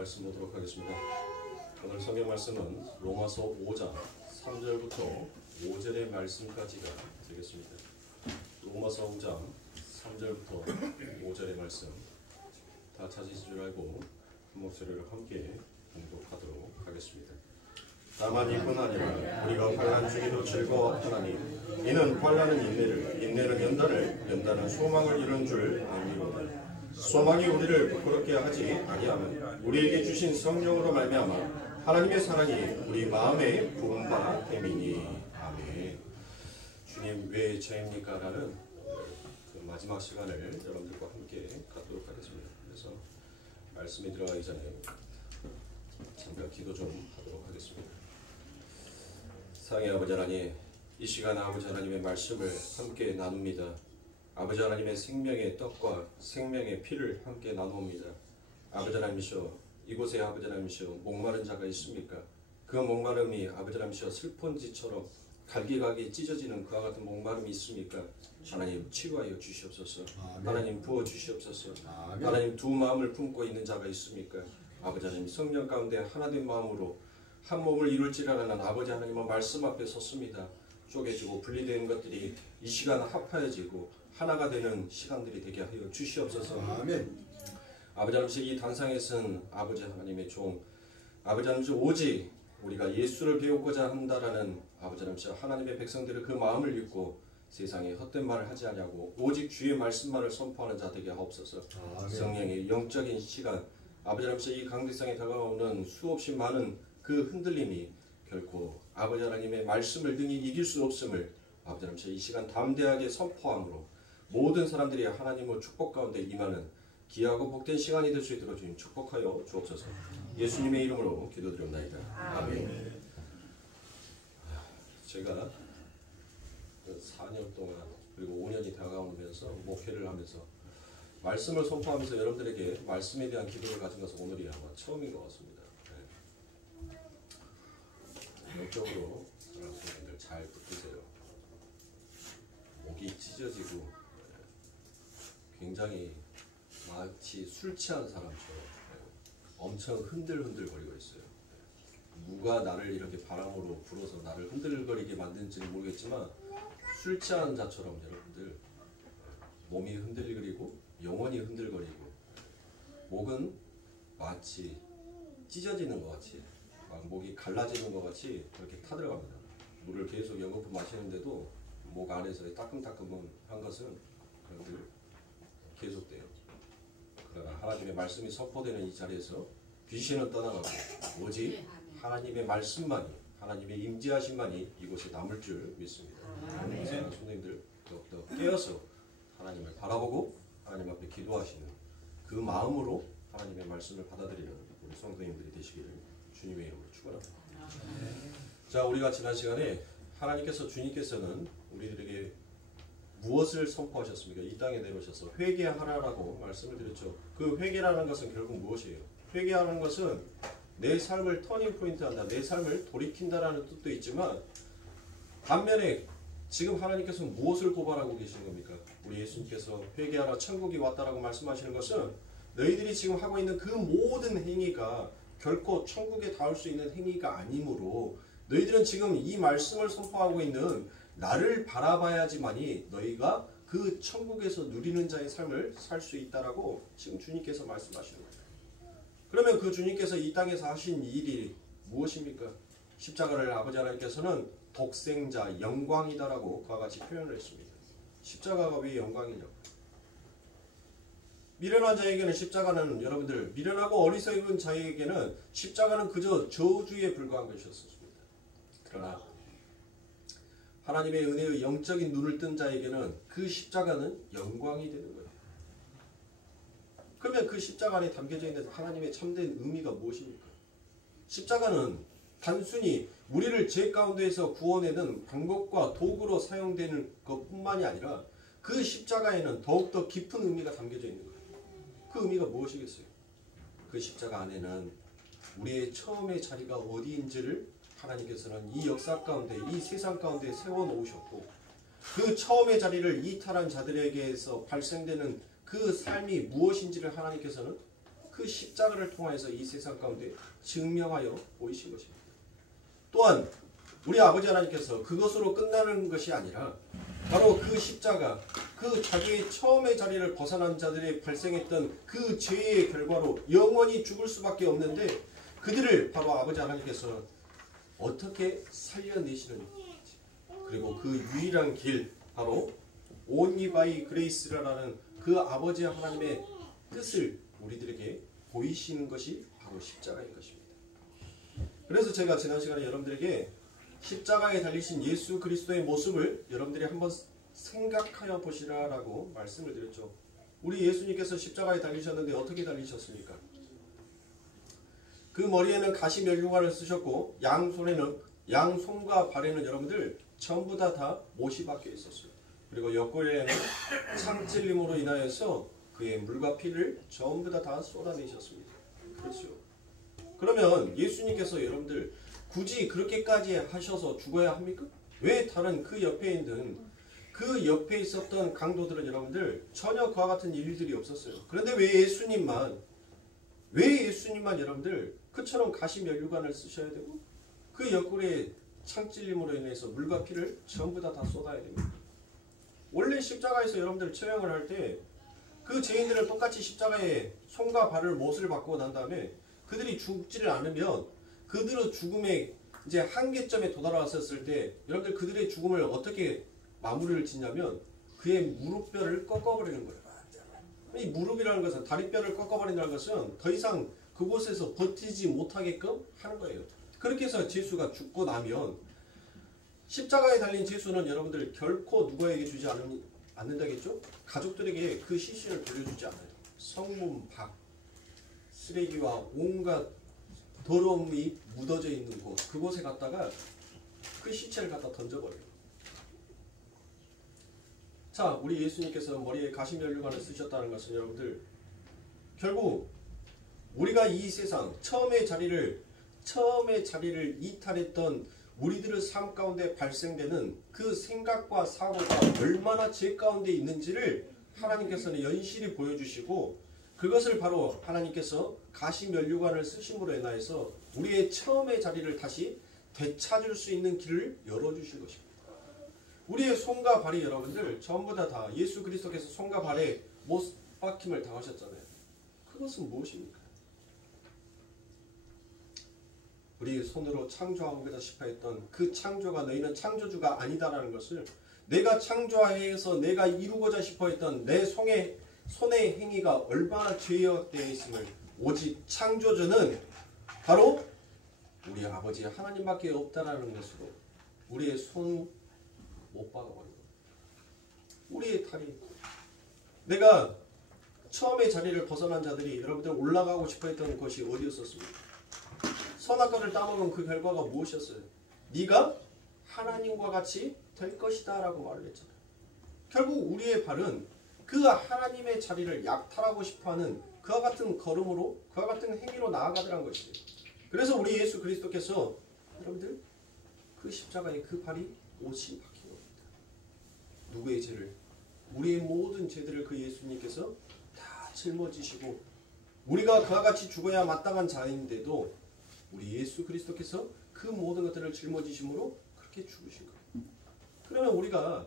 말씀 보도록 하겠습니다. 오늘 성경 말씀은 로마서 5장 3절부터 5절의 말씀까지가 되겠습니다. 로마서 5장 3절부터 5절의 말씀 다 찾으실 줄 알고 한 목소리로 함께 공독하도록 하겠습니다. 다만 이뿐 아니라 우리가 환난 중에도 즐거워하나니 이는 환난은 인내를, 인내는 연단을, 연단은 소망을 이룬 줄 알미로다. 소망이 우리를 부끄럽게 하지 아니하면 우리에게 주신 성령으로 말미암아 하나님의 사랑이 우리 마음에 부은 바 됨이니. 아멘. 주님 왜 저입니까? 라는 그 마지막 시간을 여러분들과 함께 갖도록 하겠습니다. 그래서 말씀에 들어가기 전에 잠깐 기도 좀 하도록 하겠습니다. 사랑의 아버지 하나님, 이 시간 아버지 하나님의 말씀을 함께 나눕니다. 아버지 하나님의 생명의 떡과 생명의 피를 함께 나누옵니다. 아버지 하나님이시여, 이곳에 아버지 하나님이시여 목마른 자가 있습니까? 그 목마름이 아버지 하나님이시여 슬펀지처럼 갈기갈기 찢어지는 그와 같은 목마름이 있습니까? 하나님 치유하여 주시옵소서. 아멘. 하나님 부어 주시옵소서. 아멘. 하나님 두 마음을 품고 있는 자가 있습니까? 아버지 하나님 성령 가운데 하나된 마음으로 한 몸을 이룰지라는 아버지 하나님의 말씀 앞에 섰습니다. 쪼개지고 분리된 것들이 이 시간 합하여지고 하나가 되는 시간들이 되게 하여 주시옵소서. 아멘. 아버지 하나님 이 단상에 쓴 아버지 하나님의 종 아버지 하나님 오직 우리가 예수를 배우고자 한다라는 아버지 하나님의 백성들의 그 마음을 읽고 세상에 헛된 말을 하지 아니하고 오직 주의 말씀만을 선포하는 자 되게 하옵소서. 아멘. 성령의 영적인 시간 아버지 하나님 이 강대상에 다가오는 수없이 많은 그 흔들림이 결코 아버지 하나님의 말씀을 등이 이길 수 없음을 아버지 하나님 이 시간 담대하게 선포함으로 모든 사람들이 하나님의 축복 가운데 임하는 귀하고 복된 시간이 될 수 있도록 주님 축복하여 주옵소서. 예수님의 이름으로 기도드립니다. 아멘. 제가 4년 동안 그리고 5년이 다가오면서 목회를 하면서 말씀을 선포하면서 여러분들에게 말씀에 대한 기도를 가진 것은 오늘이 아마 처음인 것 같습니다. 영적으로 여러분들 잘 붙으세요. 목이 찢어지고 굉장히 마치 술 취한 사람처럼 엄청 흔들흔들거리고 있어요. 누가 나를 이렇게 바람으로 불어서 나를 흔들거리게 만드는지는 모르겠지만 술 취한 자처럼 여러분들 몸이 흔들거리고 영혼이 흔들거리고 목은 마치 찢어지는 것 같이 막 목이 갈라지는 것 같이 그렇게 타들어갑니다. 물을 계속 연거푸 마시는데도 목 안에서 따끔따끔한 것은 여러분들 계속돼요. 그러나 하나님의 말씀이 선포되는 이 자리에서 귀신은 떠나가고 오직 하나님의 말씀만이 하나님의 임재하심만이 이곳에 남을 줄 믿습니다. 그래서 성도님들 더욱더 깨어서 하나님을 바라보고 하나님 앞에 기도하시는 그 마음으로 하나님의 말씀을 받아들이는 우리 성도님들이 되시기를 주님의 이름으로 축원합니다. 자, 우리가 지난 시간에 하나님께서 주님께서는 우리들에게 무엇을 선포하셨습니까? 이 땅에 내려오셔서 회개하라라고 말씀을 드렸죠. 그 회개라는 것은 결국 무엇이에요? 회개하는 것은 내 삶을 터닝 포인트 한다, 내 삶을 돌이킨다라는 뜻도 있지만 반면에 지금 하나님께서 무엇을 고발하고 계신 겁니까? 우리 예수님께서 회개하라 천국이 왔다라고 말씀하시는 것은 너희들이 지금 하고 있는 그 모든 행위가 결코 천국에 닿을 수 있는 행위가 아니므로 너희들은 지금 이 말씀을 선포하고 있는 나를 바라봐야지만이 너희가 그 천국에서 누리는 자의 삶을 살 수 있다라고 지금 주님께서 말씀하시는 거예요. 그러면 그 주님께서 이 땅에서 하신 일이 무엇입니까? 십자가를 아버지 하나님께서는 독생자 영광이다라고 그와 같이 표현을 했습니다. 십자가가 왜 영광이냐고. 미련한 자에게는 십자가는 여러분들 미련하고 어리석은 자에게는 십자가는 그저 저주에 불과한 것이었습니다. 그러나 하나님의 은혜의 영적인 눈을 뜬 자에게는 그 십자가는 영광이 되는 거예요. 그러면 그 십자가 안에 담겨져 있는 하나님의 참된 의미가 무엇입니까? 십자가는 단순히 우리를 죄 가운데에서 구원해낸 방법과 도구로 사용되는 것뿐만이 아니라 그 십자가에는 더욱더 깊은 의미가 담겨져 있는 거예요. 그 의미가 무엇이겠어요? 그 십자가 안에는 우리의 처음의 자리가 어디인지를 하나님께서는 이 역사 가운데 이 세상 가운데 세워놓으셨고 그 처음의 자리를 이탈한 자들에게서 발생되는 그 삶이 무엇인지를 하나님께서는 그 그 십자가를 통해서 이 세상 가운데 증명하여 보이신 것입니다. 또한 우리 아버지 하나님께서 그것으로 끝나는 것이 아니라 바로 그 십자가, 그 자기의 처음의 자리를 벗어난 자들이 발생했던 그 죄의 결과로 영원히 죽을 수밖에 없는데 그들을 바로 아버지 하나님께서 어떻게 살려내시는지, 그리고 그 유일한 길, 바로 only by grace라는 그 아버지 하나님의 뜻을 우리들에게 보이시는 것이 바로 십자가인 것입니다. 그래서 제가 지난 시간에 여러분들에게 십자가에 달리신 예수 그리스도의 모습을 여러분들이 한번 생각하여 보시라라고 말씀을 드렸죠. 우리 예수님께서 십자가에 달리셨는데 어떻게 달리셨습니까? 그 머리에는 가시 면류관을 쓰셨고 양손과 발에는 여러분들 전부 다 못이 박혀 있었어요. 그리고 옆구리에는 창찔림으로 인하여서 그의 물과 피를 전부 다 쏟아내셨습니다. 그렇죠. 그러면 예수님께서 여러분들 굳이 그렇게까지 하셔서 죽어야 합니까? 왜 다른 그 옆에 있는 그 옆에 있었던 강도들은 여러분들 전혀 그와 같은 일들이 없었어요. 그런데 왜 예수님만 여러분들 그처럼 가시 면류관을 쓰셔야 되고 그 옆구리에 창찔림으로 인해서 물과 피를 전부 다 쏟아야 됩니다. 원래 십자가에서 여러분들 처형을 할 때 그 죄인들은 똑같이 십자가에 손과 발을 못을 받고 난 다음에 그들이 죽지를 않으면 그들의 죽음의 이제 한계점에 도달했었을 때 여러분들 그들의 죽음을 어떻게 마무리를 짓냐면 그의 무릎뼈를 꺾어버리는 거예요. 이 무릎이라는 것은 다리뼈를 꺾어버린다는 것은 더 이상 그곳에서 버티지 못하게끔 하는 거예요. 그렇게 해서 예수가 죽고 나면 십자가에 달린 예수는 여러분들 결코 누구에게 주지 않는다겠죠? 가족들에게 그 시신을 돌려주지 않아요. 성문 밖, 쓰레기와 온갖 더러움이 묻어져 있는 곳, 그곳에 갔다가 그 시체를 갖다 던져버려요. 자, 우리 예수님께서 머리에 가시면류관을 쓰셨다는 것은 여러분들 결국 우리가 이 세상 처음의 자리를 이탈했던 우리들의 삶 가운데 발생되는 그 생각과 사고가 얼마나 죄 가운데 있는지를 하나님께서는 연실히 보여주시고 그것을 바로 하나님께서 가시면류관을 쓰심으로 인하여서 우리의 처음의 자리를 다시 되찾을 수 있는 길을 열어주신 것입니다. 우리의 손과 발이 여러분들 전부 다 예수 그리스도께서 손과 발에 못 박힘을 당하셨잖아요. 그것은 무엇입니까? 우리 손으로 창조하고자 싶어 했던 그 창조가 너희는 창조주가 아니다라는 것을 내가 창조하여서 내가 이루고자 싶어 했던 내 손의 행위가 얼마나 죄되어 있음을 오직 창조주는 바로 우리 아버지 하나님밖에 없다라는 것으로 우리의 손 못 박아버린 것, 우리의 다리, 내가 처음의 자리를 벗어난 자들이 여러분들 올라가고 싶어 했던 것이 어디였었습니까? 선악과를 따먹은 그 결과가 무엇이었어요? 네가 하나님과 같이 될 것이다 라고 말을 했잖아요. 결국 우리의 발은 그 하나님의 자리를 약탈하고 싶어하는 그와 같은 걸음으로 그와 같은 행위로 나아가더란 것이에요. 그래서 우리 예수 그리스도께서 여러분들 그 십자가에 그 발이 못이 박힌 겁니다. 누구의 죄를? 우리의 모든 죄들을 그 예수님께서 다 짊어지시고 우리가 그와 같이 죽어야 마땅한 자인데도 우리 예수 그리스도께서 그 모든 것들을 짊어지심으로 그렇게 죽으신 거예요. 그러면 우리가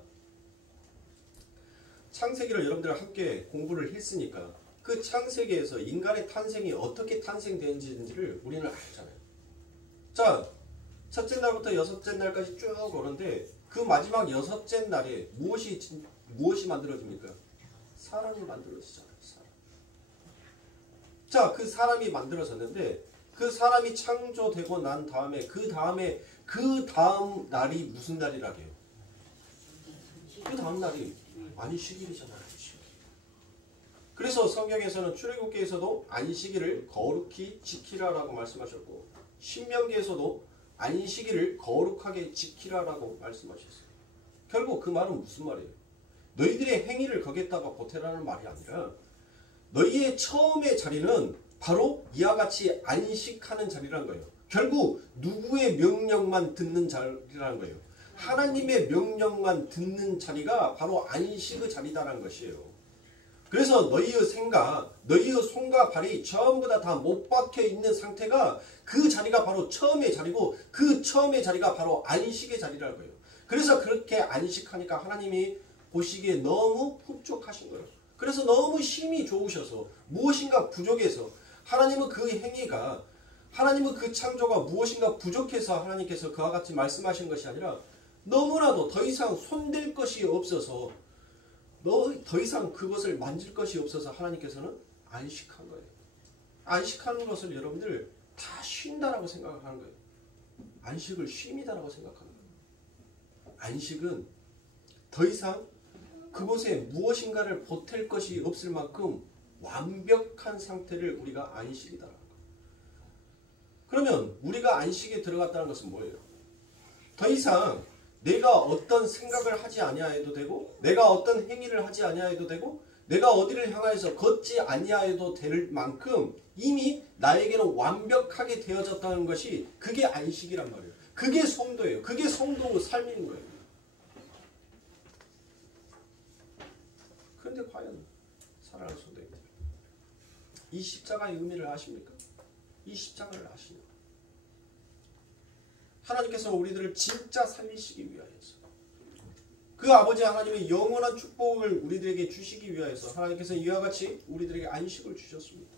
창세기를 여러분들 함께 공부를 했으니까 그 창세기에서 인간의 탄생이 어떻게 탄생되는지를 우리는 알잖아요. 자, 첫째 날부터 여섯째 날까지 쭉 오는데 그 마지막 여섯째 날에 무엇이 만들어집니까? 사람이 만들어지잖아요. 사람. 자, 그 사람이 만들어졌는데 그 사람이 창조되고 난 다음에 그 다음 날이 무슨 날이라게요? 그 다음 날이 안식일이잖아요. 그래서 성경에서는 출애굽기에서도 안식일을 거룩히 지키라라고 말씀하셨고 신명기에서도 안식일을 거룩하게 지키라라고 말씀하셨어요. 결국 그 말은 무슨 말이에요? 너희들의 행위를 거기에다가 보태라는 말이 아니라 너희의 처음의 자리는 바로 이와 같이 안식하는 자리라는 거예요. 결국 누구의 명령만 듣는 자리라는 거예요. 하나님의 명령만 듣는 자리가 바로 안식의 자리다라는 것이에요. 그래서 너희의 생각, 너희의 손과 발이 전부 다 못 박혀 있는 상태가 그 자리가 바로 처음의 자리고 그 처음의 자리가 바로 안식의 자리라는 거예요. 그래서 그렇게 안식하니까 하나님이 보시기에 너무 흡족하신 거예요. 그래서 너무 힘이 좋으셔서 무엇인가 부족해서 하나님은 그 행위가 하나님은 그 창조가 무엇인가 부족해서 하나님께서 그와 같이 말씀하신 것이 아니라 너무나도 더 이상 손댈 것이 없어서 더 이상 그것을 만질 것이 없어서 하나님께서는 안식한 거예요. 안식하는 것을 여러분들 다 쉰다라고 생각하는 거예요. 안식을 쉼이다라고 생각하는 거예요. 안식은 더 이상 그곳에 무엇인가를 보탤 것이 없을 만큼 완벽한 상태를 우리가 안식이다라는 거예요. 그러면 우리가 안식에 들어갔다는 것은 뭐예요? 더 이상 내가 어떤 생각을 하지 아니하여도 되고 내가 어떤 행위를 하지 아니하여도 되고 내가 어디를 향하여서 걷지 아니하여도 될 만큼 이미 나에게는 완벽하게 되어졌다는 것이 그게 안식이란 말이에요. 그게 성도예요. 그게 성도의 삶인 거예요. 그런데 과연 사랑하는 성도님들, 이 십자가의 의미를 아십니까? 이 십자가를 아시냐? 하나님께서 우리들을 진짜 살리시기 위하여서 그 아버지 하나님의 영원한 축복을 우리들에게 주시기 위하여서 하나님께서 이와 같이 우리들에게 안식을 주셨습니다.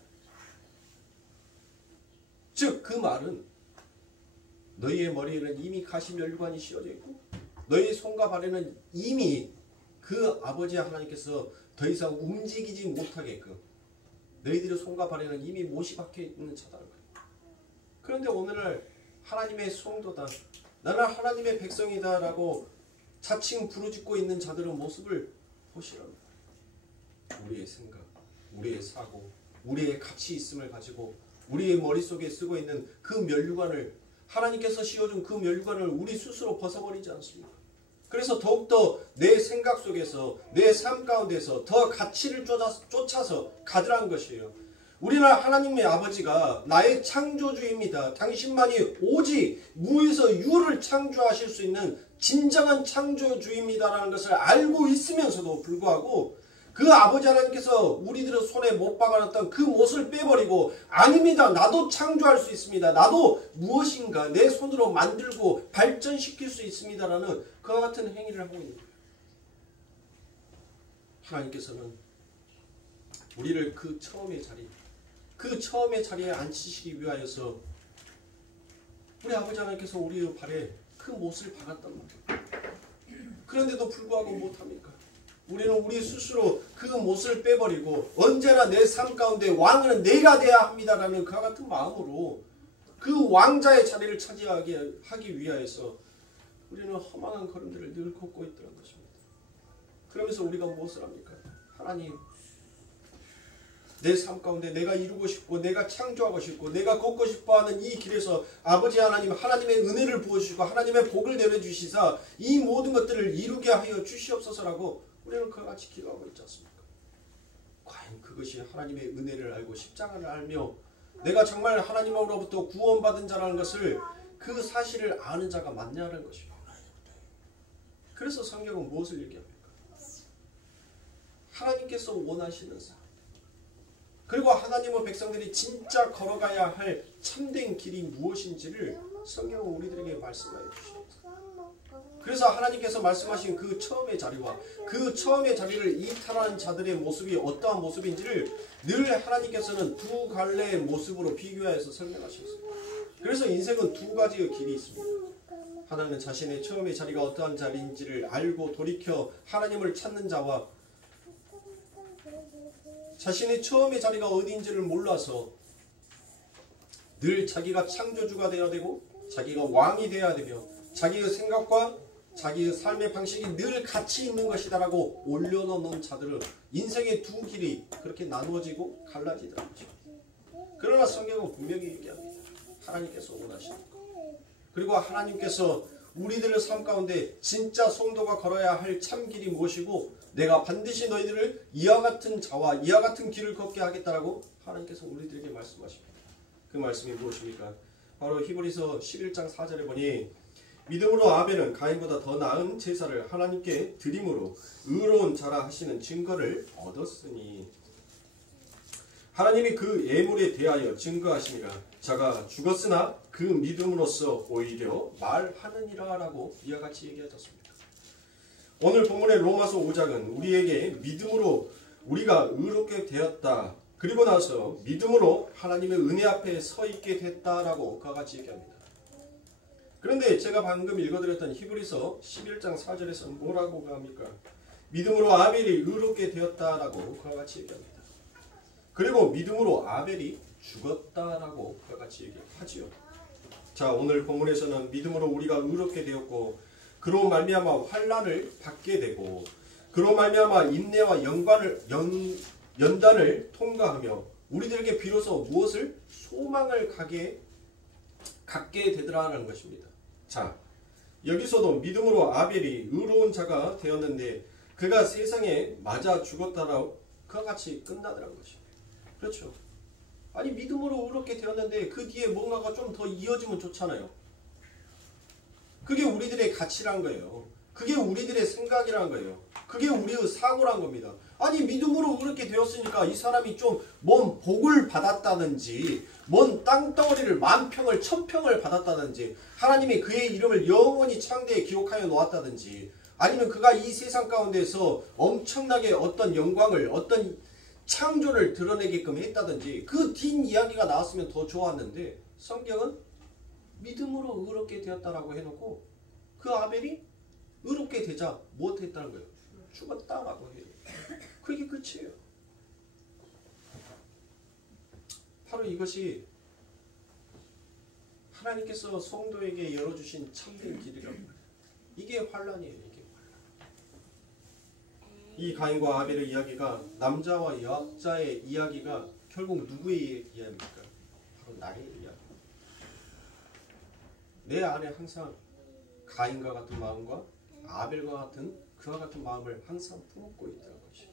즉 그 말은 너희의 머리에는 이미 가시면류관이 씌워져 있고 너희 손과 발에는 이미 그 아버지 하나님께서 더 이상 움직이지 못하게끔 너희들의 손과 발에는 이미 못이 박혀 있는 자다는 거예요. 그런데 오늘날 하나님의 성도다, 나는 하나님의 백성이다 라고 자칭 부르짖고 있는 자들의 모습을 보시랍니다. 우리의 생각, 우리의 사고, 우리의 가치 있음을 가지고 우리의 머릿속에 쓰고 있는 그 면류관을 하나님께서 씌워준 그 면류관을 우리 스스로 벗어버리지 않습니다. 그래서 더욱더 내 생각 속에서 내 삶 가운데서 더 가치를 쫓아서 가더라는 것이에요. 우리는 하나님의 아버지가 나의 창조주입니다. 당신만이 오직 무에서 유를 창조하실 수 있는 진정한 창조주입니다라는 것을 알고 있으면서도 불구하고 그 아버지 하나님께서 우리들의 손에 못 박아놨던 그 못을 빼버리고 아닙니다. 나도 창조할 수 있습니다. 나도 무엇인가 내 손으로 만들고 발전시킬 수 있습니다라는 그와 같은 행위를 하고 있는 거예요. 하나님께서는 우리를 그 처음의 자리에 앉히시기 위하여서 우리 아버지 하나님께서 우리의 발에 그 못을 박았단 말이에요. 그런데도 불구하고 못합니까? 우리는 우리 스스로 그 못을 빼버리고 언제나 내 삶 가운데 왕은 내가 돼야 합니다라는 그와 같은 마음으로 그 왕자의 자리를 차지하게 하기 위하여서 우리는 허망한 걸음들을 늘 걷고 있다는 것입니다. 그러면서 우리가 무엇을 합니까? 하나님, 내 삶 가운데 내가 이루고 싶고 내가 창조하고 싶고 내가 걷고 싶어하는 이 길에서 아버지 하나님, 하나님의 은혜를 부어주시고 하나님의 복을 내려주시사 이 모든 것들을 이루게 하여 주시옵소서라고 우리는 그와 같이 기도하고 있지 않습니까? 과연 그것이 하나님의 은혜를 알고 십자가를 알며 내가 정말 하나님으로부터 구원받은 자라는 것을 그 사실을 아는 자가 맞냐는 것입니다. 그래서 성경은 무엇을 얘기합니까? 하나님께서 원하시는 삶, 그리고 하나님의 백성들이 진짜 걸어가야 할 참된 길이 무엇인지를 성경은 우리들에게 말씀하여 주십니다. 그래서 하나님께서 말씀하신 그 처음의 자리와 그 처음의 자리를 이탈하는 자들의 모습이 어떠한 모습인지를 늘 하나님께서는 두 갈래의 모습으로 비교하여서 설명하셨습니다. 그래서 인생은 두 가지의 길이 있습니다. 하나는 자신의 처음의 자리가 어떠한 자리인지를 알고 돌이켜 하나님을 찾는 자와 자신의 처음의 자리가 어디인지를 몰라서 늘 자기가 창조주가 되어야 되고 자기가 왕이 되어야 되며 자기의 생각과 자기의 삶의 방식이 늘 같이 있는 것이다 라고 올려놓는 자들은 인생의 두 길이 그렇게 나누어지고 갈라지더라는 거죠. 그러나 성경은 분명히 얘기합니다. 하나님께서 원하시는 것, 그리고 하나님께서 우리들의 삶 가운데 진짜 성도가 걸어야 할 참길이 무엇이고 내가 반드시 너희들을 이와 같은 자와 이와 같은 길을 걷게 하겠다라고 하나님께서 우리들에게 말씀하십니다. 그 말씀이 무엇입니까? 바로 히브리서 11장 4절에 보니 믿음으로 아벨은 가인보다 더 나은 제사를 하나님께 드림으로 의로운 자라 하시는 증거를 얻었으니 하나님이 그 예물에 대하여 증거하시니라. 자가 죽었으나 그 믿음으로써 오히려 말하느니라 라고 이와 같이 얘기하셨습니다. 오늘 본문의 로마서 5장은 우리에게 믿음으로 우리가 의롭게 되었다. 그리고 나서 믿음으로 하나님의 은혜 앞에 서 있게 됐다라고 그와 같이 얘기합니다. 그런데 제가 방금 읽어드렸던 히브리서 11장 4절에서 뭐라고 합니까? 믿음으로 아벨이 의롭게 되었다라고 그와 같이 얘기합니다. 그리고 믿음으로 아벨이 죽었다라고 그와 같이 얘기하지요. 자, 오늘 본문에서는 믿음으로 우리가 의롭게 되었고 그로 말미암아 환난을 받게 되고 그로 말미암아 인내와 연단을 통과하며 우리들에게 비로소 무엇을 소망을 갖게 되더라라는 것입니다. 자, 여기서도 믿음으로 아벨이 의로운 자가 되었는데 그가 세상에 맞아 죽었다라고 그와 같이 끝나더라는 것입니다. 그렇죠. 아니 믿음으로 의롭게 되었는데 그 뒤에 뭔가가 좀 더 이어지면 좋잖아요. 그게 우리들의 가치란 거예요. 그게 우리들의 생각이란 거예요. 그게 우리의 사고란 겁니다. 아니 믿음으로 의롭게 되었으니까 이 사람이 좀 뭔 복을 받았다든지 뭔 땅덩어리를 10,000평을 1,000평을 받았다든지 하나님이 그의 이름을 영원히 창대에 기록하여 놓았다든지 아니면 그가 이 세상 가운데서 엄청나게 어떤 영광을 어떤 창조를 드러내게끔 했다든지 그 뒷이야기가 나왔으면 더 좋았는데 성경은 믿음으로 의롭게 되었다라고 해놓고 그 아벨이 의롭게 되자 못했다는 거예요. 죽었다라고 해요. 그게 끝이에요. 바로 이것이 하나님께서 성도에게 열어주신 참된 길이라고. 이게 환란이에요. 이게 환란. 이 가인과 아벨의 이야기가 남자와 여자의 이야기가 결국 누구의 이야기입니까? 바로 나의 이야기. 내 안에 항상 가인과 같은 마음과 아벨과 같은 그와 같은 마음을 항상 품고 있다는 것이에요.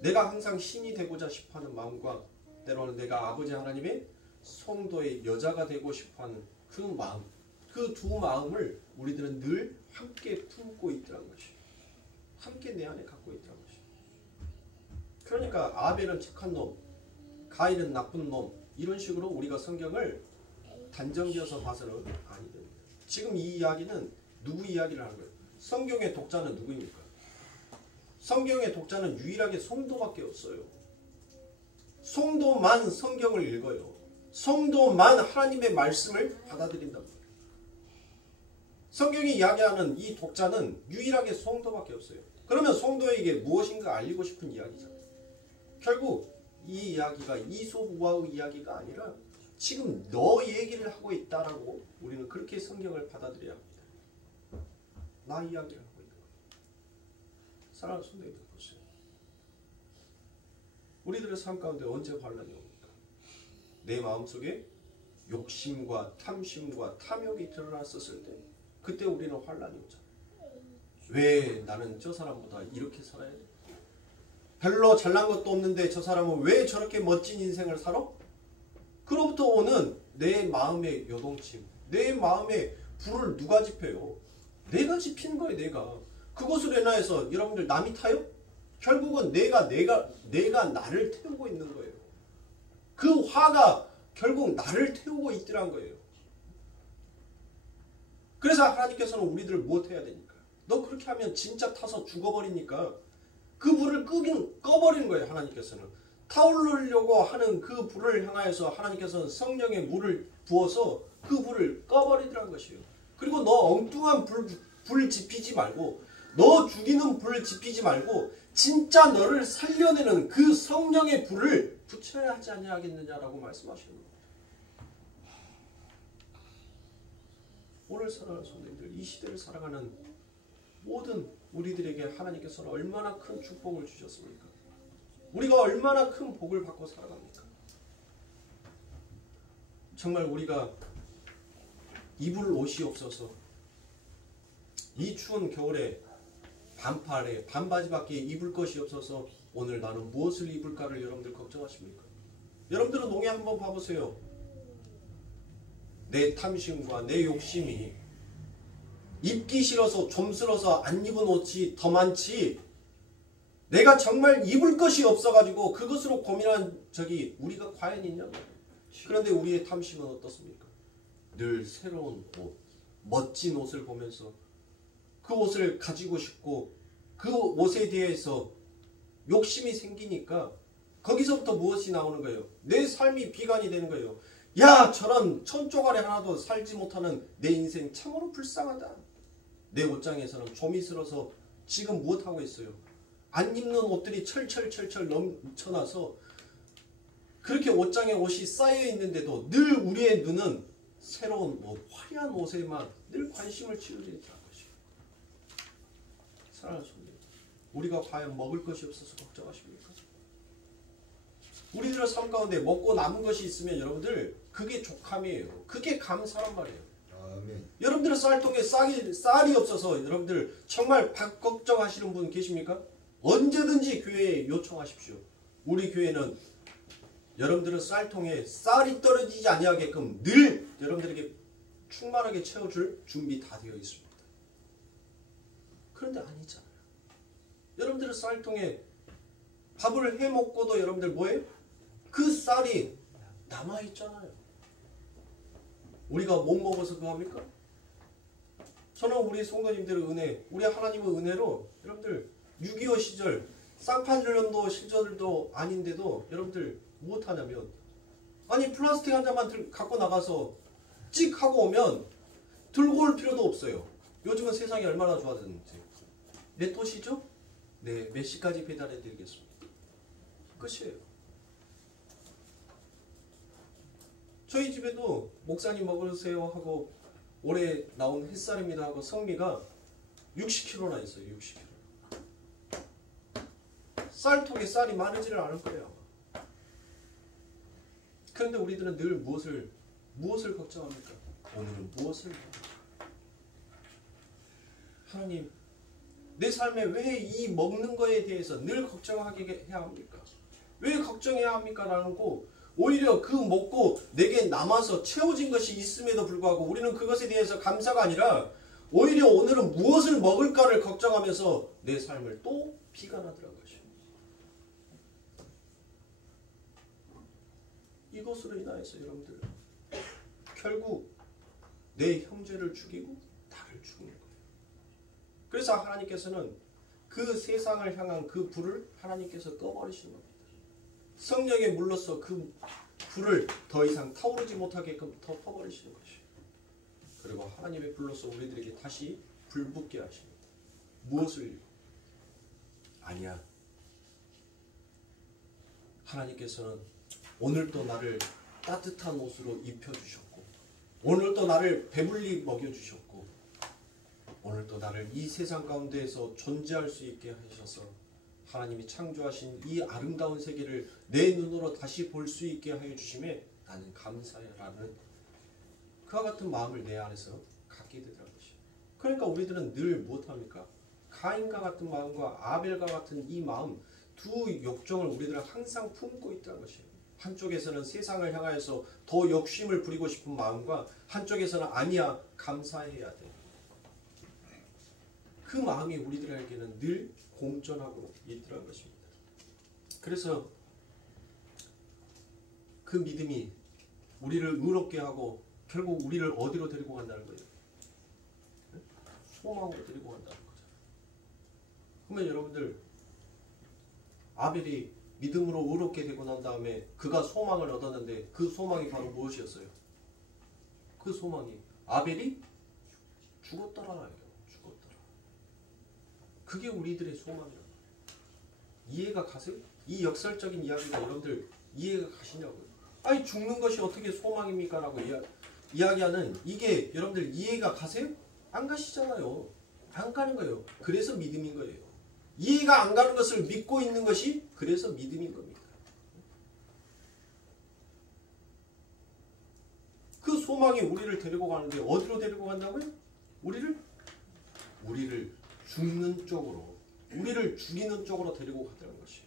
내가 항상 신이 되고자 싶어하는 마음과 때로는 내가 아버지 하나님의 성도의 여자가 되고 싶어하는 그 마음, 그 두 마음을 우리들은 늘 함께 품고 있다는 것이에요. 함께 내 안에 갖고 있다는 것이에요. 그러니까 아벨은 착한 놈, 가인은 나쁜 놈 이런 식으로 우리가 성경을 단정지어서 봐서는 아니 됩니다. 지금 이 이야기는 누구 이야기를 하는 거예요? 성경의 독자는 누구입니까? 성경의 독자는 유일하게 성도밖에 없어요. 성도만 성경을 읽어요. 성도만 하나님의 말씀을 받아들인단 말이에요. 성경이 이야기하는 이 독자는 유일하게 성도밖에 없어요. 그러면 성도에게 무엇인가 알리고 싶은 이야기잖아요. 결국 이 이야기가 이솝우화의 이야기가 아니라 지금 너 얘기를 하고 있다라고 우리는 그렇게 성경을 받아들여야 합니다. 나 이야기를 하고 있는 거예요. 사랑하는 성도님들 보세요. 우리들의 삶 가운데 언제 환란이 옵니까? 내 마음속에 욕심과 탐심과 탐욕이 드러났었을 때 그때 우리는 환란이 오잖아요. 왜 나는 저 사람보다 이렇게 살아야 돼? 별로 잘난 것도 없는데 저 사람은 왜 저렇게 멋진 인생을 살아? 그로부터 오는 내 마음의 요동침, 내 마음의 불을 누가 지펴요? 내가 지피는 거예요. 내가. 그것으로 인하여서 여러분들 남이 타요? 결국은 내가 나를 태우고 있는 거예요. 그 화가 결국 나를 태우고 있더란 거예요. 그래서 하나님께서는 우리들을 무엇해야 되니까? 너 그렇게 하면 진짜 타서 죽어버리니까 그 불을 꺼버리는 거예요. 하나님께서는. 타오르려고 하는 그 불을 향하여서 하나님께서는 성령의 물을 부어서 그 불을 꺼버리더란 것이에요. 그리고 너 엉뚱한 불 지피지 말고 너 죽이는 불 지피지 말고 진짜 너를 살려내는 그 성령의 불을 붙여야 하지 아니하겠느냐라고 말씀하시는 겁니다. 오늘 사랑하는 성도님들, 이 시대를 살아가는 모든 우리들에게 하나님께서는 얼마나 큰 축복을 주셨습니까? 우리가 얼마나 큰 복을 받고 살아갑니까? 정말 우리가 입을 옷이 없어서 이 추운 겨울에 반팔에 반바지밖에 입을 것이 없어서 오늘 나는 무엇을 입을까를 여러분들 걱정하십니까? 여러분들은 농에 한번 봐보세요. 내 탐심과 내 욕심이 입기 싫어서 좀스러서 안 입은 옷이 더 많지 내가 정말 입을 것이 없어가지고 그것으로 고민한 적이 우리가 과연 있냐고. 그런데 우리의 탐심은 어떻습니까? 늘 새로운 옷, 멋진 옷을 보면서 그 옷을 가지고 싶고 그 옷에 대해서 욕심이 생기니까 거기서부터 무엇이 나오는 거예요? 내 삶이 비관이 되는 거예요. 야, 저런 천조가리 하나도 살지 못하는 내 인생 참으로 불쌍하다. 내 옷장에서는 좀이 슬어서 지금 무엇하고 있어요? 안 입는 옷들이 철철철철 넘쳐나서 그렇게 옷장에 옷이 쌓여 있는데도 늘 우리의 눈은 새로운 옷, 화려한 옷에만 늘 관심을 치우치는 것이에요. 사랑하는 성도, 우리가 과연 먹을 것이 없어서 걱정하십니까? 우리들의 삶 가운데 먹고 남은 것이 있으면 여러분들 그게 족함이에요. 그게 감사란 말이에요. 아멘. 여러분들의 쌀통에 쌀이 없어서 여러분들 정말 밥 걱정하시는 분 계십니까? 언제든지 교회에 요청하십시오. 우리 교회는 여러분들의 쌀통에 쌀이 떨어지지 아니하게끔 늘 여러분들에게 충만하게 채워줄 준비 다 되어 있습니다. 그런데 아니잖아요. 여러분들의 쌀통에 밥을 해먹고도 여러분들 뭐예요? 그 쌀이 남아있잖아요. 우리가 못 먹어서 그거 합니까? 저는 우리 성도님들의 은혜, 우리 하나님의 은혜로 여러분들 6.25 시절 쌍팔년도 시절도 아닌데도 여러분들 무엇하냐면 아니 플라스틱 한 잔만 갖고 나가서 찍 하고 오면 들고 올 필요도 없어요. 요즘은 세상이 얼마나 좋아졌는지. 몇 도시죠? 네, 몇 시까지 배달해 드리겠습니다. 끝이에요. 저희 집에도 목사님 먹으세요 하고 올해 나온 햇살입니다 하고 성미가 60kg나 있어요. 60kg. 쌀통에 쌀이 많으지를 않을 거예요. 그런데 우리들은 늘 무엇을 걱정합니까? 오늘은 무엇을? 하나님, 내 삶에 왜 이 먹는 거에 대해서 늘 걱정하게 해야 합니까? 왜 걱정해야 합니까? 라는 거 오히려 그 먹고 내게 남아서 채워진 것이 있음에도 불구하고 우리는 그것에 대해서 감사가 아니라 오히려 오늘은 무엇을 먹을까를 걱정하면서 내 삶을 또 비관하더라고요. 이것으로 인하여서 여러분들 결국 내 형제를 죽이고 나를 죽이는 거예요. 그래서 하나님께서는 그 세상을 향한 그 불을 하나님께서 꺼버리시는 겁니다. 성령에 물러서 그 불을 더 이상 타오르지 못하게끔 덮어버리시는 것이에요. 그리고 하나님의 불로서 우리들에게 다시 불붙게 하십니다. 무엇을? 아니야. 하나님께서는 오늘도 나를 따뜻한 옷으로 입혀주셨고 오늘도 나를 배불리 먹여주셨고 오늘도 나를 이 세상 가운데에서 존재할 수 있게 하셔서 하나님이 창조하신 이 아름다운 세계를 내 눈으로 다시 볼 수 있게 하여 주심에 나는 감사해라는 그와 같은 마음을 내 안에서 갖게 되더라는 것이에요. 그러니까 우리들은 늘 무엇합니까? 가인과 같은 마음과 아벨과 같은 이 마음 두 욕정을 우리들은 항상 품고 있다는 것이에요. 한쪽에서는 세상을 향하여서 더 욕심을 부리고 싶은 마음과 한쪽에서는 아니야 감사해야 돼. 그 마음이 우리들에게는 늘 공존하고 있더라는 것입니다. 그래서 그 믿음이 우리를 의롭게 하고 결국 우리를 어디로 데리고 간다는 거예요? 소망으로 데리고 간다는 거죠. 그러면 여러분들 아벨이 믿음으로 의롭게 되고 난 다음에 그가 소망을 얻었는데 그 소망이 바로 무엇이었어요? 그 소망이 아벨이 죽었더라예요. 죽었더라. 그게 우리들의 소망이에요. 이해가 가세요? 이 역설적인 이야기가 여러분들 이해가 가시냐고요? 아니 죽는 것이 어떻게 소망입니까? 라고 이야기하는 이게 여러분들 이해가 가세요? 안 가시잖아요. 안 가는 거예요. 그래서 믿음인 거예요. 이해가 안 가는 것을 믿고 있는 것이 그래서 믿음인 겁니다. 그 소망이 우리를 데리고 가는데 어디로 데리고 간다고요? 우리를 죽는 쪽으로, 우리를 죽이는 쪽으로 데리고 가더라는 것이에요.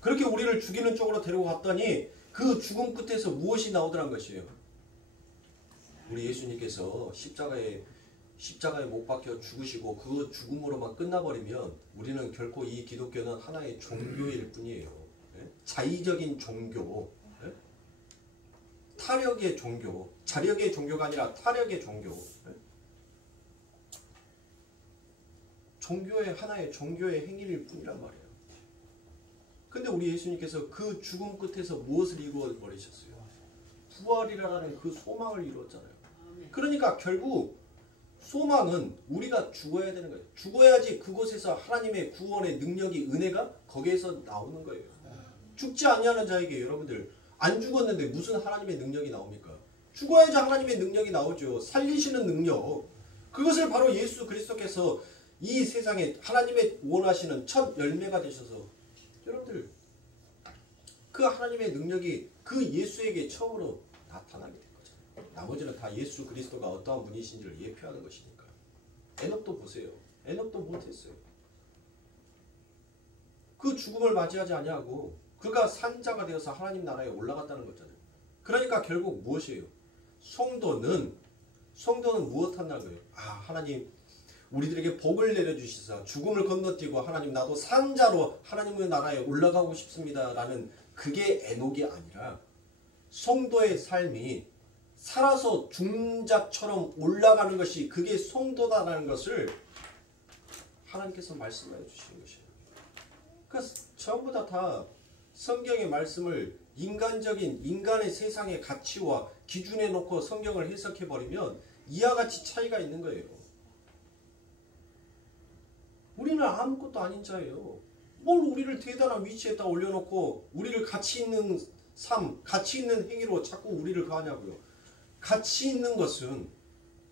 그렇게 우리를 죽이는 쪽으로 데리고 갔더니 그 죽음 끝에서 무엇이 나오더란 것이에요? 우리 예수님께서 십자가에 못 박혀 죽으시고 그 죽음으로만 끝나버리면 우리는 결코 이 기독교는 하나의 종교일 뿐이에요. 예? 자의적인 종교, 예? 타력의 종교, 자력의 종교가 아니라 타력의 종교. 예? 종교의 하나의 종교의 행위일 뿐이란 말이에요. 근데 우리 예수님께서 그 죽음 끝에서 무엇을 이루어 버리셨어요? 부활이라는 그 소망을 이루었잖아요. 그러니까 결국 소망은 우리가 죽어야 되는 거예요. 죽어야지 그곳에서 하나님의 구원의 능력이 은혜가 거기에서 나오는 거예요. 죽지 않냐는 자에게 여러분들 안 죽었는데 무슨 하나님의 능력이 나옵니까? 죽어야지 하나님의 능력이 나오죠. 살리시는 능력. 그것을 바로 예수 그리스도께서 이 세상에 하나님의 원하시는 첫 열매가 되셔서 여러분들 그 하나님의 능력이 그 예수에게 처음으로 나타나게 된 거죠. 나머지는 다 예수 그리스도가 어떠한 분이신지를 예표하는 것이니까. 에녹도 보세요. 에녹도 못했어요. 그 죽음을 맞이하지 아니하고 그가 산자가 되어서 하나님 나라에 올라갔다는 거잖아요. 그러니까 결국 무엇이에요? 성도는 무엇 한다는 거예요? 하나님 우리들에게 복을 내려주시사 죽음을 건너뛰고 하나님 나도 산자로 하나님의 나라에 올라가고 싶습니다 라는 그게 에녹이 아니라 성도의 삶이 살아서 중자처럼 올라가는 것이 그게 성도다라는 것을 하나님께서 말씀해 주시는 것이에요. 그러니까 전부 다 성경의 말씀을 인간적인 인간의 세상의 가치와 기준에 놓고 성경을 해석해 버리면 이와 같이 차이가 있는 거예요. 우리는 아무것도 아닌 자예요. 뭘 우리를 대단한 위치에다 올려놓고 우리를 가치 있는 삶, 가치 있는 행위로 자꾸 우리를 가하냐고요. 가치 있는 것은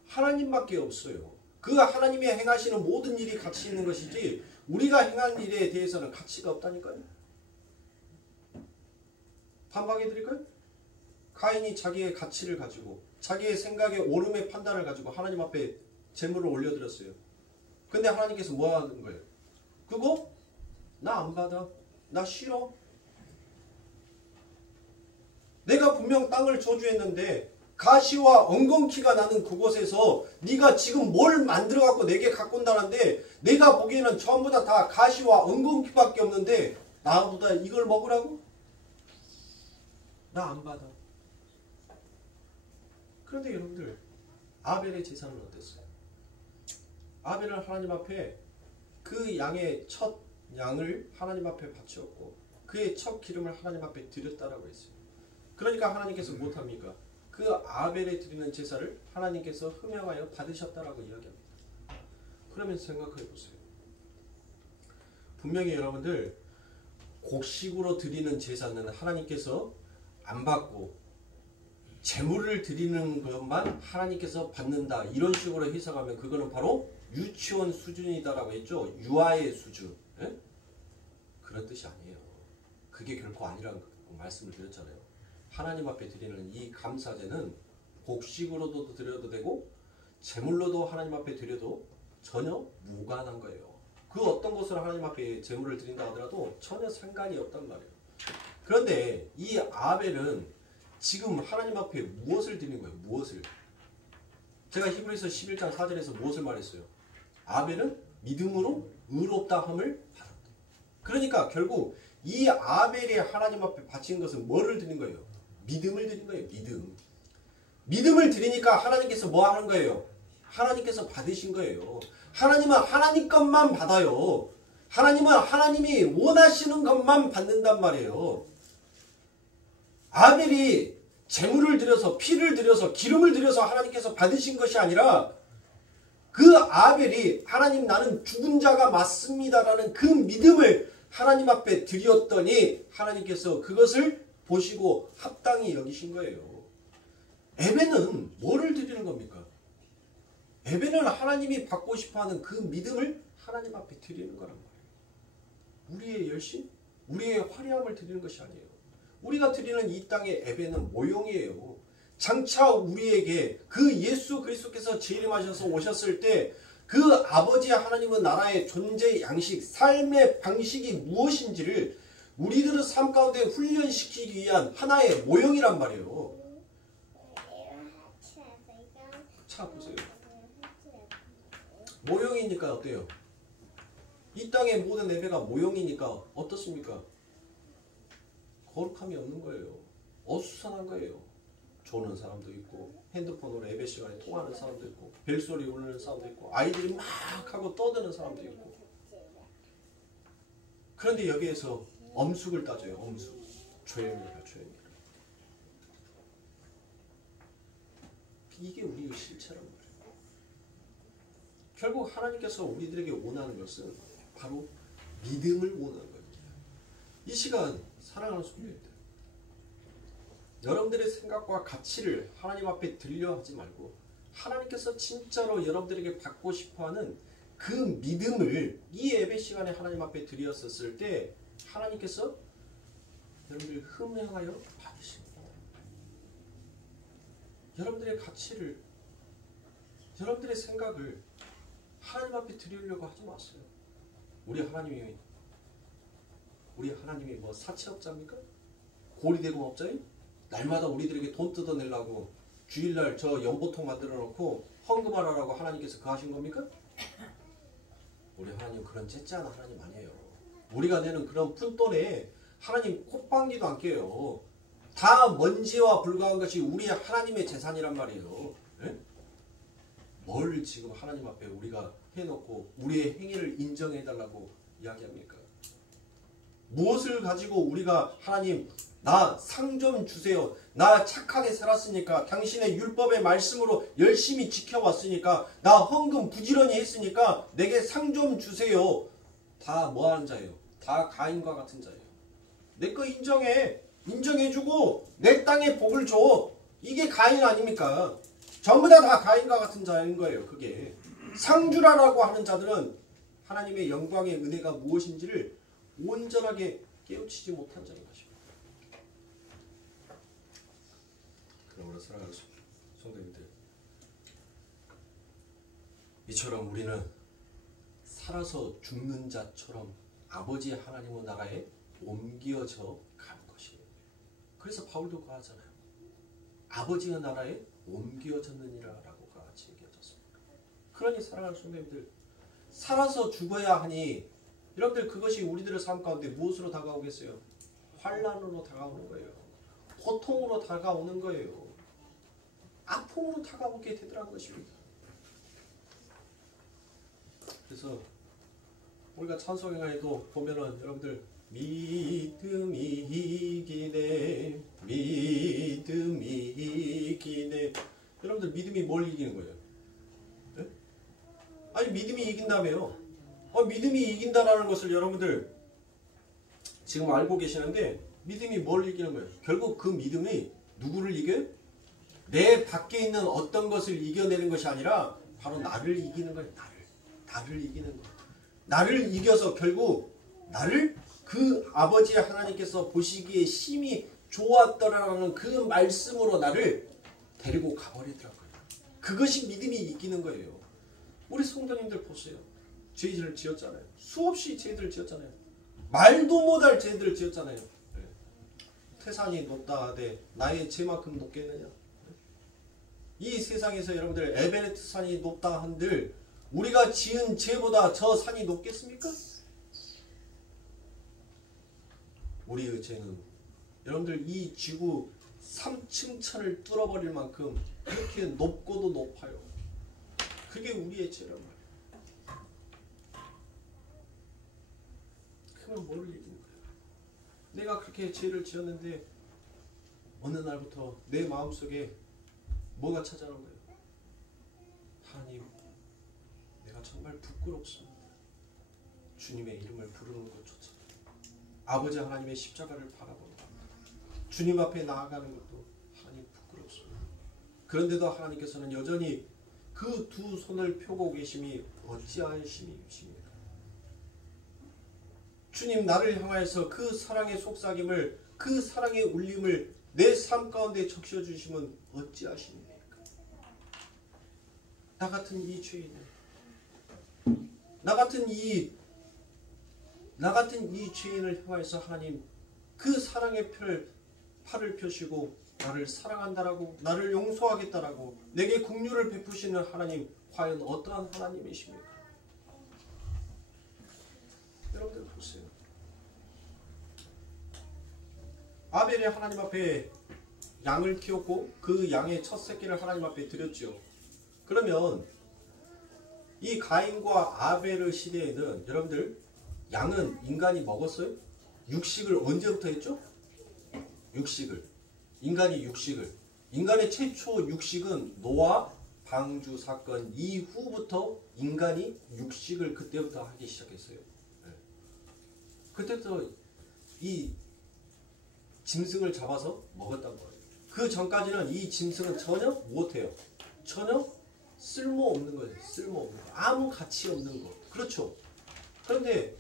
하나님밖에 없어요. 그 하나님이 행하시는 모든 일이 가치 있는 것이지 우리가 행한 일에 대해서는 가치가 없다니까요. 반박해 드릴까요? 가인이 자기의 가치를 가지고 자기의 생각의 옳음의 판단을 가지고 하나님 앞에 제물을 올려드렸어요. 근데 하나님께서 뭐 하는 거예요? 그거 나 안 받아. 나 싫어. 내가 분명 땅을 저주했는데 가시와 엉겅퀴가 나는 그곳에서 네가 지금 뭘 만들어 갖고 내게 갖고 온다는데 내가 보기에는 전부 다 가시와 엉겅퀴밖에 없는데 나보다 이걸 먹으라고? 나 안 받아. 그런데 여러분들 아벨의 제사는 어땠어요? 아벨은 하나님 앞에 그 양의 첫 양을 하나님 앞에 바치었고 그의 첫 기름을 하나님 앞에 드렸다라고 했어요. 그러니까 하나님께서 못합니까? 그 아벨에 드리는 제사를 하나님께서 흠양하여 받으셨다라고 이야기합니다. 그러면 생각해 보세요. 분명히 여러분들 곡식으로 드리는 제사는 하나님께서 안 받고 제물을 드리는 것만 하나님께서 받는다. 이런 식으로 해석하면 그거는 바로 유치원 수준이다라고 했죠. 유아의 수준. 예? 그런 뜻이 아니에요. 그게 결코 아니라는 말씀을 드렸잖아요. 하나님 앞에 드리는 이 감사제는 곡식으로도 드려도 되고 제물로도 하나님 앞에 드려도 전혀 무관한 거예요. 그 어떤 것으로 하나님 앞에 제물을 드린다 하더라도 전혀 상관이 없단 말이에요. 그런데 이 아벨은 지금 하나님 앞에 무엇을 드리는 거예요? 무엇을? 제가 히브리서 11장 4절에서 무엇을 말했어요? 아벨은 믿음으로 의롭다 함을 받았다. 그러니까 결국 이 아벨이 하나님 앞에 바친 것은 뭐를 드린 거예요? 믿음을 드린 거예요. 믿음. 믿음을 드리니까 하나님께서 뭐 하는 거예요? 하나님께서 받으신 거예요. 하나님은 하나님 것만 받아요. 하나님은 하나님이 원하시는 것만 받는단 말이에요. 아벨이 제물을 드려서 피를 드려서 기름을 드려서 하나님께서 받으신 것이 아니라 그 아벨이 하나님 나는 죽은 자가 맞습니다라는 그 믿음을 하나님 앞에 드렸더니 하나님께서 그것을 보시고 합당히 여기신 거예요. 에벤은 뭐를 드리는 겁니까? 에벤은 하나님이 받고 싶어하는 그 믿음을 하나님 앞에 드리는 거란 말이에요. 우리의 열심, 우리의 화려함을 드리는 것이 아니에요. 우리가 드리는 이 땅의 에벤은 모형이에요. 장차 우리에게 그 예수 그리스도께서 재림하셔서 오셨을 때 그 아버지 하나님의 나라의 존재 양식, 삶의 방식이 무엇인지를 우리들의 삶 가운데 훈련시키기 위한 하나의 모형이란 말이에요. 자, 보세요. 모형이니까 어때요? 이 땅의 모든 예배가 모형이니까 어떻습니까? 거룩함이 없는 거예요. 어수선한 거예요. 조는 사람도 있고 핸드폰으로 예배 시간에 통화하는 사람도 있고 벨소리 울리는 사람도 있고 아이들이 막 하고 떠드는 사람도 있고. 그런데 여기에서 엄숙을 따져요. 엄숙. 조용히 해라. 조용히 해라. 이게 우리의 실체란 말이에요. 결국 하나님께서 우리들에게 원하는 것은 바로 믿음을 원하는 겁니다. 이 시간 사랑하는 성도님들, 여러분들의 생각과 가치를 하나님 앞에 들려 하지 말고 하나님께서 진짜로 여러분들에게 받고 싶어하는 그 믿음을 이 예배 시간에 하나님 앞에 드렸었을 때 하나님께서 여러분들을 흠양하여 받으십니다. 여러분들의 가치를, 여러분들의 생각을 하나님 앞에 드리려고 하지 마세요. 우리 하나님이 뭐 사채업자입니까? 고리대금업자예요? 날마다 우리들에게 돈 뜯어내려고 주일날 저 연보통 만들어 놓고 헌금하라고 하나님께서 그하신 겁니까? 우리 하나님 그런 째째한 하나님 아니에요. 우리가 내는 그런 푼돈에 하나님 콧방귀도 안 껴요. 다 먼지와 불과한 것이 우리 하나님의 재산이란 말이에요. 에? 뭘 지금 하나님 앞에 우리가 해놓고 우리의 행위를 인정해달라고 이야기합니까? 무엇을 가지고 우리가 하나님 나 상 좀 주세요. 나 착하게 살았으니까 당신의 율법의 말씀으로 열심히 지켜왔으니까 나 헌금 부지런히 했으니까 내게 상 좀 주세요. 다 뭐하는 자예요? 다 가인과 같은 자예요. 내 거 인정해. 인정해주고 내 땅에 복을 줘. 이게 가인 아닙니까? 전부 다 가인과 같은 자인 거예요. 그게 상주라라고 하는 자들은 하나님의 영광의 은혜가 무엇인지를 온전하게 깨우치지 못한 자인 것입니다. 그러므로 사랑하는 성도님들, 이처럼 우리는 살아서 죽는 자처럼 아버지 하나님의 나라에 옮겨져 가는 것입니다. 그래서 바울도 그하잖아요. 아버지의 나라에 옮겨졌느니라 라고 같이 얘기하셨습니다. 그러니 사랑하는 성도님들, 살아서 죽어야 하니 여러분들 그것이 우리들의 삶 가운데 무엇으로 다가오겠어요? 환난으로 다가오는 거예요. 고통으로 다가오는 거예요. 아픔으로 다가오게 되더라는 것입니다. 그래서 우리가 찬송행에도 보면은 여러분들 믿음이 이기네, 믿음이 이기네. 여러분들 믿음이 뭘 이기는 거예요? 네? 아니 믿음이 이긴다며요. 믿음이 이긴다라는 것을 여러분들 지금 알고 계시는데 믿음이 뭘 이기는 거예요? 결국 그 믿음이 누구를 이겨요? 내 밖에 있는 어떤 것을 이겨내는 것이 아니라 바로 나를 이기는 거예요. 나를 이기는 거예요. 나를 이겨서 결국 나를 그 아버지 하나님께서 보시기에 심히 좋았더라라는 그 말씀으로 나를 데리고 가버리더라고요. 그것이 믿음이 이기는 거예요. 우리 성도님들 보세요. 죄를 지었잖아요. 수없이 죄를 지었잖아요. 말도 못할 죄들을 지었잖아요. 태산이 높다 하되 나의 죄만큼 높겠느냐. 이 세상에서 여러분들 에베레스트 산이 높다 한들 우리가 지은 죄보다 저 산이 높겠습니까? 우리의 죄는 여러분들 이 지구 3층천을 뚫어버릴 만큼 그렇게 높고도 높아요. 그게 우리의 죄란 말이에요. 그러면 뭘 얘기하는 거예요? 내가 그렇게 죄를 지었는데 어느 날부터 내 마음속에 뭐가 찾아오는 거예요? 하나님, 내가 정말 부끄럽습니다. 주님의 이름을 부르는 것조차, 아버지 하나님의 십자가를 바라본다. 주님 앞에 나아가는 것도 하나님 부끄럽습니다. 그런데도 하나님께서는 여전히 그 두 손을 펴고 계심이 어찌하심이십니까? 주님, 나를 향하여서 그 사랑의 속삭임을, 그 사랑의 울림을 내 삶 가운데 적셔주시면 어찌하십니까? 나 같은 이 죄인을, 나 같은 이 죄인을 향하여서 하나님 그 사랑의 팔을 펴시고 나를 사랑한다라고, 나를 용서하겠다라고 내게 긍휼을 베푸시는 하나님, 과연 어떠한 하나님이십니까? 여러분들 보세요. 아벨이 하나님 앞에 양을 키웠고 그 양의 첫 새끼를 하나님 앞에 드렸죠. 그러면 이 가인과 아벨의 시대에는 여러분들 양은 인간이 먹었어요? 육식을 언제부터 했죠? 육식을. 인간이 육식을. 인간의 최초 육식은 노아 방주 사건 이후부터 인간이 육식을 그때부터 하기 시작했어요. 네. 그때부터 이 짐승을 잡아서 먹었단 말이에요. 그 전까지는 이 짐승은 전혀 못해요. 전혀 쓸모없는 거예요. 쓸모없는 거. 아무 가치 없는 거. 그렇죠. 그런데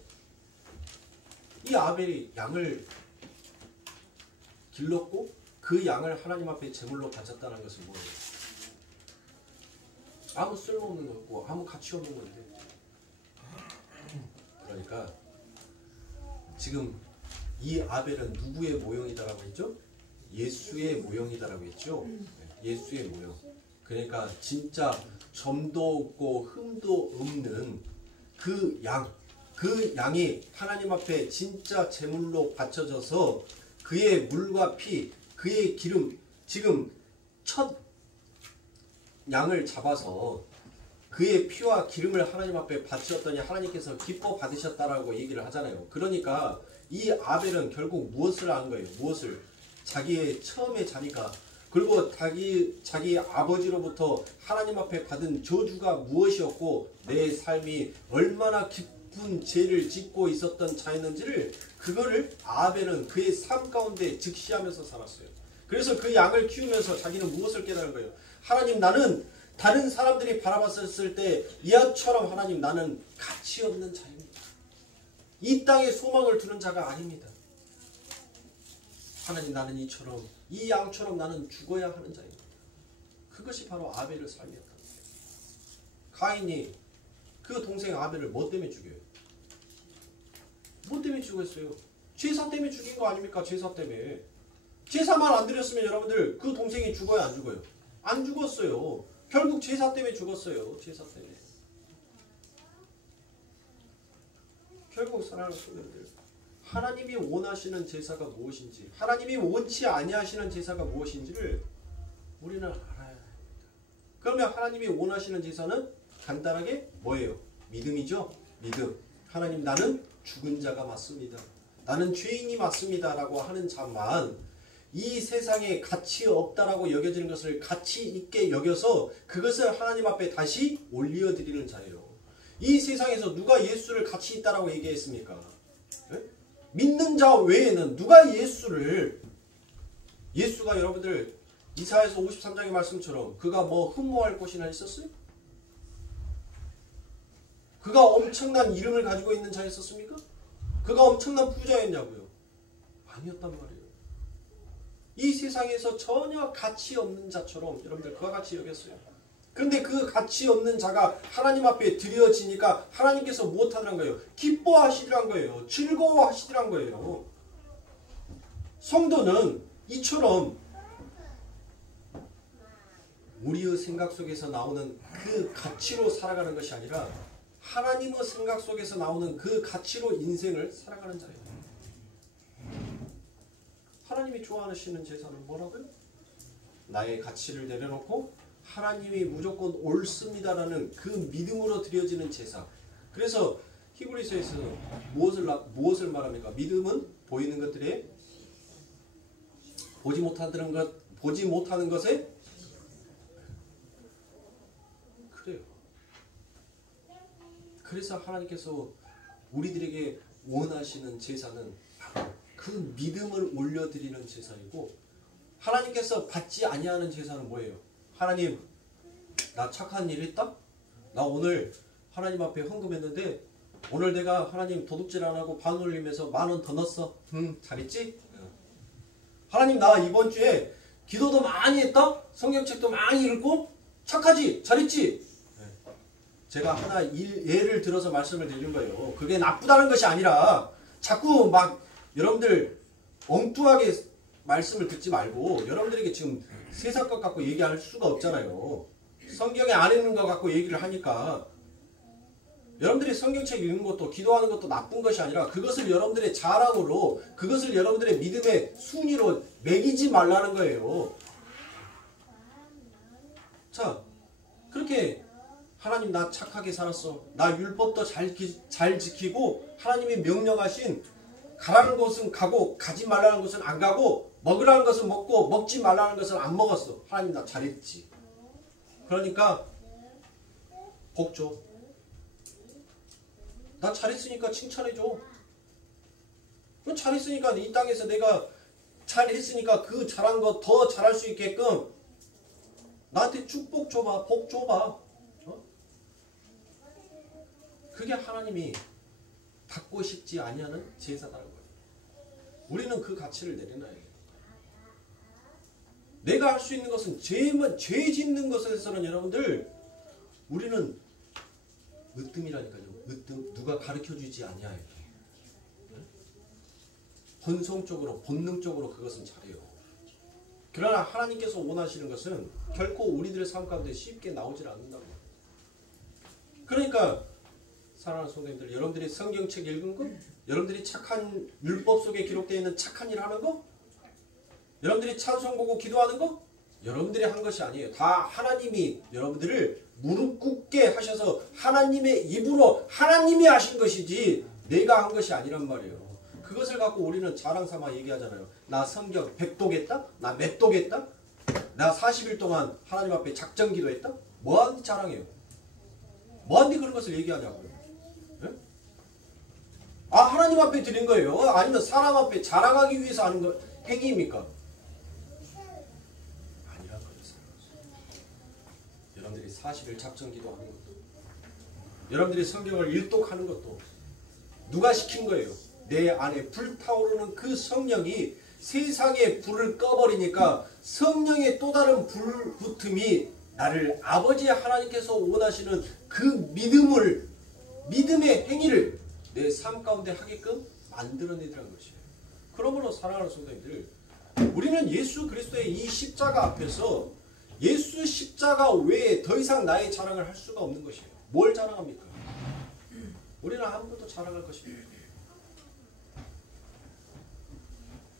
이 아벨이 양을 길렀고 그 양을 하나님 앞에 제물로 바쳤다는 것은 뭐예요? 아무 쓸모없는 거고 아무 가치 없는 건데. 그러니까 지금 이 아벨은 누구의 모형이다라고 했죠? 예수의 모형이다라고 했죠? 예수의 모형. 그러니까 진짜 점도 없고 흠도 없는 그 양이 하나님 앞에 진짜 제물로 바쳐져서 그의 물과 피, 그의 기름, 지금 첫 양을 잡아서 그의 피와 기름을 하나님 앞에 바치었더니 하나님께서 기뻐 받으셨다라고 얘기를 하잖아요. 그러니까 이 아벨은 결국 무엇을 한 거예요? 무엇을? 자기의 처음에 자기가 그리고 자기 아버지로부터 하나님 앞에 받은 저주가 무엇이었고 내 삶이 얼마나 깊은 죄를 짓고 있었던 자였는지를 그거를 아벨은 그의 삶 가운데 직시하면서 살았어요. 그래서 그 양을 키우면서 자기는 무엇을 깨달은 거예요? 하나님, 나는 다른 사람들이 바라봤을 때 이아처럼 하나님, 나는 가치 없는 자입니다. 이 땅에 소망을 두는 자가 아닙니다. 하나님, 나는 이처럼 이 양처럼 나는 죽어야 하는 자입니다. 그것이 바로 아벨의 삶이었다. 가인이 그 동생 아벨을 뭐 때문에 죽여요? 뭐 때문에 죽였어요? 제사 때문에 죽인 거 아닙니까? 제사 때문에. 제사만 안 드렸으면 여러분들 그 동생이 죽어요? 안 죽어요? 안 죽었어요. 결국 제사 때문에 죽었어요. 제사 때문에. 결국 사랑하는 성도님들, 하나님이 원하시는 제사가 무엇인지, 하나님이 원치 아니하시는 제사가 무엇인지를 우리는 알아야 합니다. 그러면 하나님이 원하시는 제사는 간단하게 뭐예요? 믿음이죠. 믿음. 하나님, 나는 죽은 자가 맞습니다. 나는 죄인이 맞습니다. 라고 하는 자만 이 세상에 가치 없다라고 여겨지는 것을 가치 있게 여겨서 그것을 하나님 앞에 다시 올려드리는 자예요. 이 세상에서 누가 예수를 가치 있다라고 얘기했습니까? 네? 믿는 자 외에는 누가 예수가 여러분들 이사야서 53장의 말씀처럼 그가 뭐 흠모할 곳이나 있었어요? 그가 엄청난 이름을 가지고 있는 자였었습니까? 그가 엄청난 부자였냐고요? 아니었단 말이에요. 이 세상에서 전혀 가치 없는 자처럼 여러분들 그와 같이 여겼어요. 그런데 그 가치 없는 자가 하나님 앞에 드려지니까 하나님께서 무엇하더란 거예요? 기뻐하시더란 거예요. 즐거워하시더란 거예요. 성도는 이처럼 우리의 생각 속에서 나오는 그 가치로 살아가는 것이 아니라 하나님의 생각 속에서 나오는 그 가치로 인생을 살아가는 자예요. 하나님이 좋아하시는 제사는 뭐라고요? 나의 가치를 내려놓고 하나님이 무조건 옳습니다라는 그 믿음으로 드려지는 제사. 그래서 히브리서에서 무엇을 말합니까? 믿음은 보이는 것들에 보지 못하는 것에 그래요. 그래서 하나님께서 우리들에게 원하시는 제사는 바로 그 믿음을 올려드리는 제사이고, 하나님께서 받지 아니하는 제사는 뭐예요? 하나님, 나 착한 일 했다? 나 오늘 하나님 앞에 헌금했는데 오늘 내가 하나님 도둑질 안 하고 반 올리면서 10,000원 더 넣었어. 잘했지? 하나님, 나 이번 주에 기도도 많이 했다? 성경책도 많이 읽고 착하지? 잘했지? 제가 하나 예를 들어서 말씀을 드리는 거예요. 그게 나쁘다는 것이 아니라 자꾸 막 여러분들 엉뚱하게 말씀을 듣지 말고, 여러분들에게 지금 세상 것 갖고 얘기할 수가 없잖아요. 성경에 안 있는 것 갖고 얘기를 하니까. 여러분들이 성경책 읽는 것도 기도하는 것도 나쁜 것이 아니라 그것을 여러분들의 자랑으로 그것을 여러분들의 믿음의 순위로 매기지 말라는 거예요. 자, 그렇게 하나님 나 착하게 살았어. 나 율법도 잘 지키고 하나님이 명령하신 가라는 곳은 가고 가지 말라는 곳은 안 가고 먹으라는 것은 먹고 먹지 말라는 것은 안 먹었어. 하나님 나 잘했지. 그러니까 복 줘. 나 잘했으니까 칭찬해줘. 잘했으니까 이 땅에서 내가 잘했으니까 그 잘한 거 더 잘할 수 있게끔 나한테 축복 줘봐. 복 줘봐. 그게 하나님이 받고 싶지 아니하는 제사다는 거예요. 우리는 그 가치를 내려놔야 돼요. 내가 할 수 있는 것은 죄 짓는 것에서는 여러분들 우리는 으뜸이라니까요. 으뜸. 누가 가르쳐주지 아니하여. 본성적으로 본능적으로 그것은 잘해요. 그러나 하나님께서 원하시는 것은 결코 우리들의 삶 가운데 쉽게 나오질 않는다고. 그러니까 사랑하는 성도님들, 여러분들이 성경책 읽은 거, 여러분들이 착한 율법 속에 기록되어 있는 착한 일 하는 거, 여러분들이 찬송 보고 기도하는 거, 여러분들이 한 것이 아니에요. 다 하나님이 여러분들을 무릎 꿇게 하셔서 하나님의 입으로 하나님이 하신 것이지 내가 한 것이 아니란 말이에요. 그것을 갖고 우리는 자랑 삼아 얘기하잖아요. 나 성경 100도겠다? 나 몇 도겠다? 나 40일 동안 하나님 앞에 작정 기도했다? 뭐하는데 자랑해요? 뭐하는데 그런 것을 얘기하냐고요? 네? 아, 하나님 앞에 드린 거예요? 아니면 사람 앞에 자랑하기 위해서 하는 거, 행위입니까? 아니란 거예요. 여러분들이 40일 작정 기도하는 것도, 여러분들이 성경을 일독하는 것도 누가 시킨 거예요? 내 안에 불타오르는 그 성령이 세상의 불을 꺼버리니까 성령의 또 다른 불 붙음이 나를 아버지 하나님께서 원하시는 그 믿음의 행위를 내 삶 가운데 하게끔 만들어내더라는 것이에요. 그러므로 사랑하는 성도님들, 우리는 예수 그리스도의 이 십자가 앞에서 예수 십자가 외에 더 이상 나의 자랑을 할 수가 없는 것이에요. 뭘 자랑합니까? 우리는 아무것도 자랑할 것이 없어요.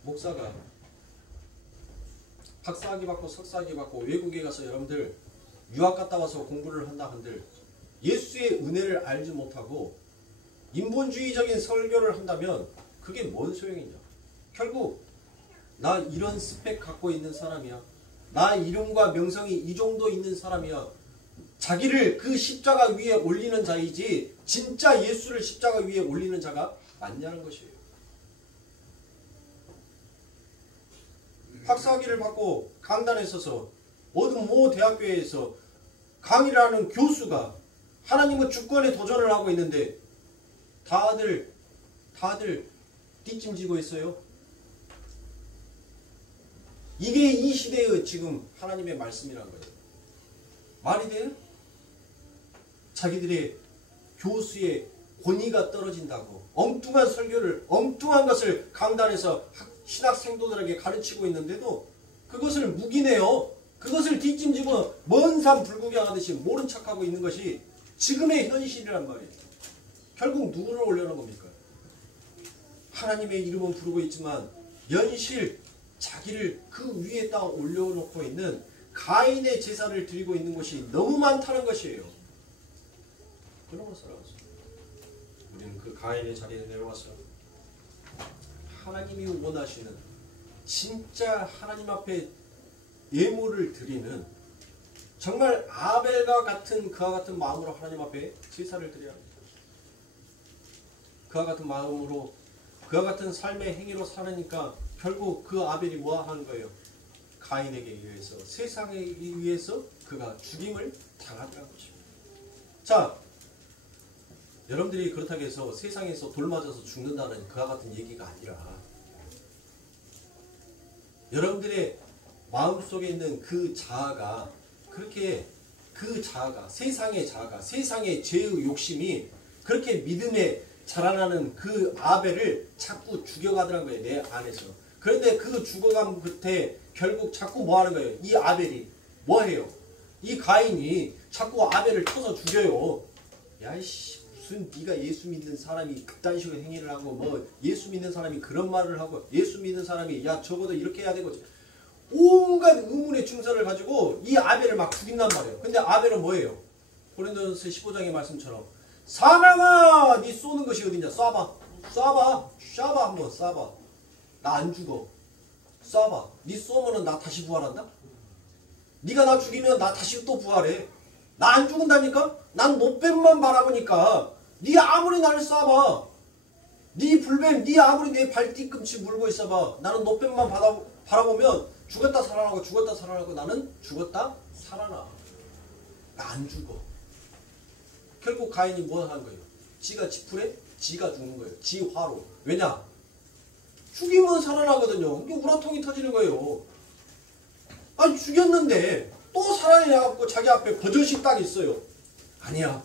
목사가 박사학위 받고 석사학위 받고 외국에 가서 여러분들 유학 갔다 와서 공부를 한다 한들 예수의 은혜를 알지 못하고 인본주의적인 설교를 한다면 그게 뭔 소용이냐. 결국 나 이런 스펙 갖고 있는 사람이야. 나 이름과 명성이 이 정도 있는 사람이야. 자기를 그 십자가 위에 올리는 자이지 진짜 예수를 십자가 위에 올리는 자가 맞냐는 것이에요. 박사학위를 받고 강단에 서서 어느 모 대학교에서 강의를 하는 교수가 하나님의 주권에 도전을 하고 있는데 다들 뒷짐지고 있어요. 이게 이 시대의 지금 하나님의 말씀이라는 거예요. 말이 돼요? 자기들의 교수의 권위가 떨어진다고 엉뚱한 설교를 엉뚱한 것을 강단에서 신학생도들에게 가르치고 있는데도 그것을 묵인해요. 그것을 뒷짐지고 먼 산 불구경하듯이 모른 척하고 있는 것이 지금의 현실이란 말이에요. 결국 누구를 올려놓은 겁니까? 하나님의 이름은 부르고 있지만 연실 자기를 그 위에다 올려놓고 있는 가인의 제사를 드리고 있는 것이 너무 많다는 것이에요. 그런 것을 알았어요. 우리는 그 가인의 자리에 내려와서 하나님이 원하시는 진짜 하나님 앞에 예물을 드리는 정말 아벨과 같은 그와 같은 마음으로 하나님 앞에 제사를 드려야 합니다. 그와 같은 마음으로 그와 같은 삶의 행위로 사니까 결국 그 아벨이 뭐 하는 거예요? 가인에게 의해서 세상에 의해서 그가 죽임을 당하더라는 것입니다. 자, 여러분들이 그렇다고 해서 세상에서 돌 맞아서 죽는다는 그와 같은 얘기가 아니라 여러분들의 마음속에 있는 그 자아가 그렇게 그 자아가 세상의 자아가 세상의 죄의 욕심이 그렇게 믿음에 자라나는 그 아벨을 자꾸 죽여가더란 거예요. 내 안에서. 그런데 그 죽어간 끝에 결국 자꾸 뭐 하는 거예요? 이 아벨이 뭐 해요? 이 가인이 자꾸 아벨을 쳐서 죽여요. 야이씨 무슨 네가 예수 믿는 사람이 그딴 식으로 행위를 하고 뭐 예수 믿는 사람이 그런 말을 하고 예수 믿는 사람이 야 적어도 이렇게 해야 되고 온갖 의문의 중서를 가지고 이 아벨을 막 죽인단 말이에요. 근데 아벨은 뭐예요? 고린도전서 15장의 말씀처럼 사람아 네 쏘는 것이 어디냐? 쏴봐. 한번 쏴봐. 나 안 죽어. 쏴봐. 네 쏘면은 나 다시 부활한다? 네가 나 죽이면 나 다시 또 부활해. 나 안 죽은다니까? 난 노뱀만 바라보니까 네 아무리 나를 쏴봐. 네 불뱀 네 아무리 내 발 뒤꿈치 물고 있어봐. 나는 노뱀만 바라보면 죽었다 살아나고 나는 죽었다 살아나. 나 안 죽어. 결국 가인이 뭐 하는 거예요? 지가 지풀에 지가 죽는 거예요. 지 화로. 왜냐? 죽이면 살아나거든요. 이게 우라통이 터지는 거예요. 아니 죽였는데 또 살아내갖고 자기 앞에 버젓이 딱 있어요. 아니야.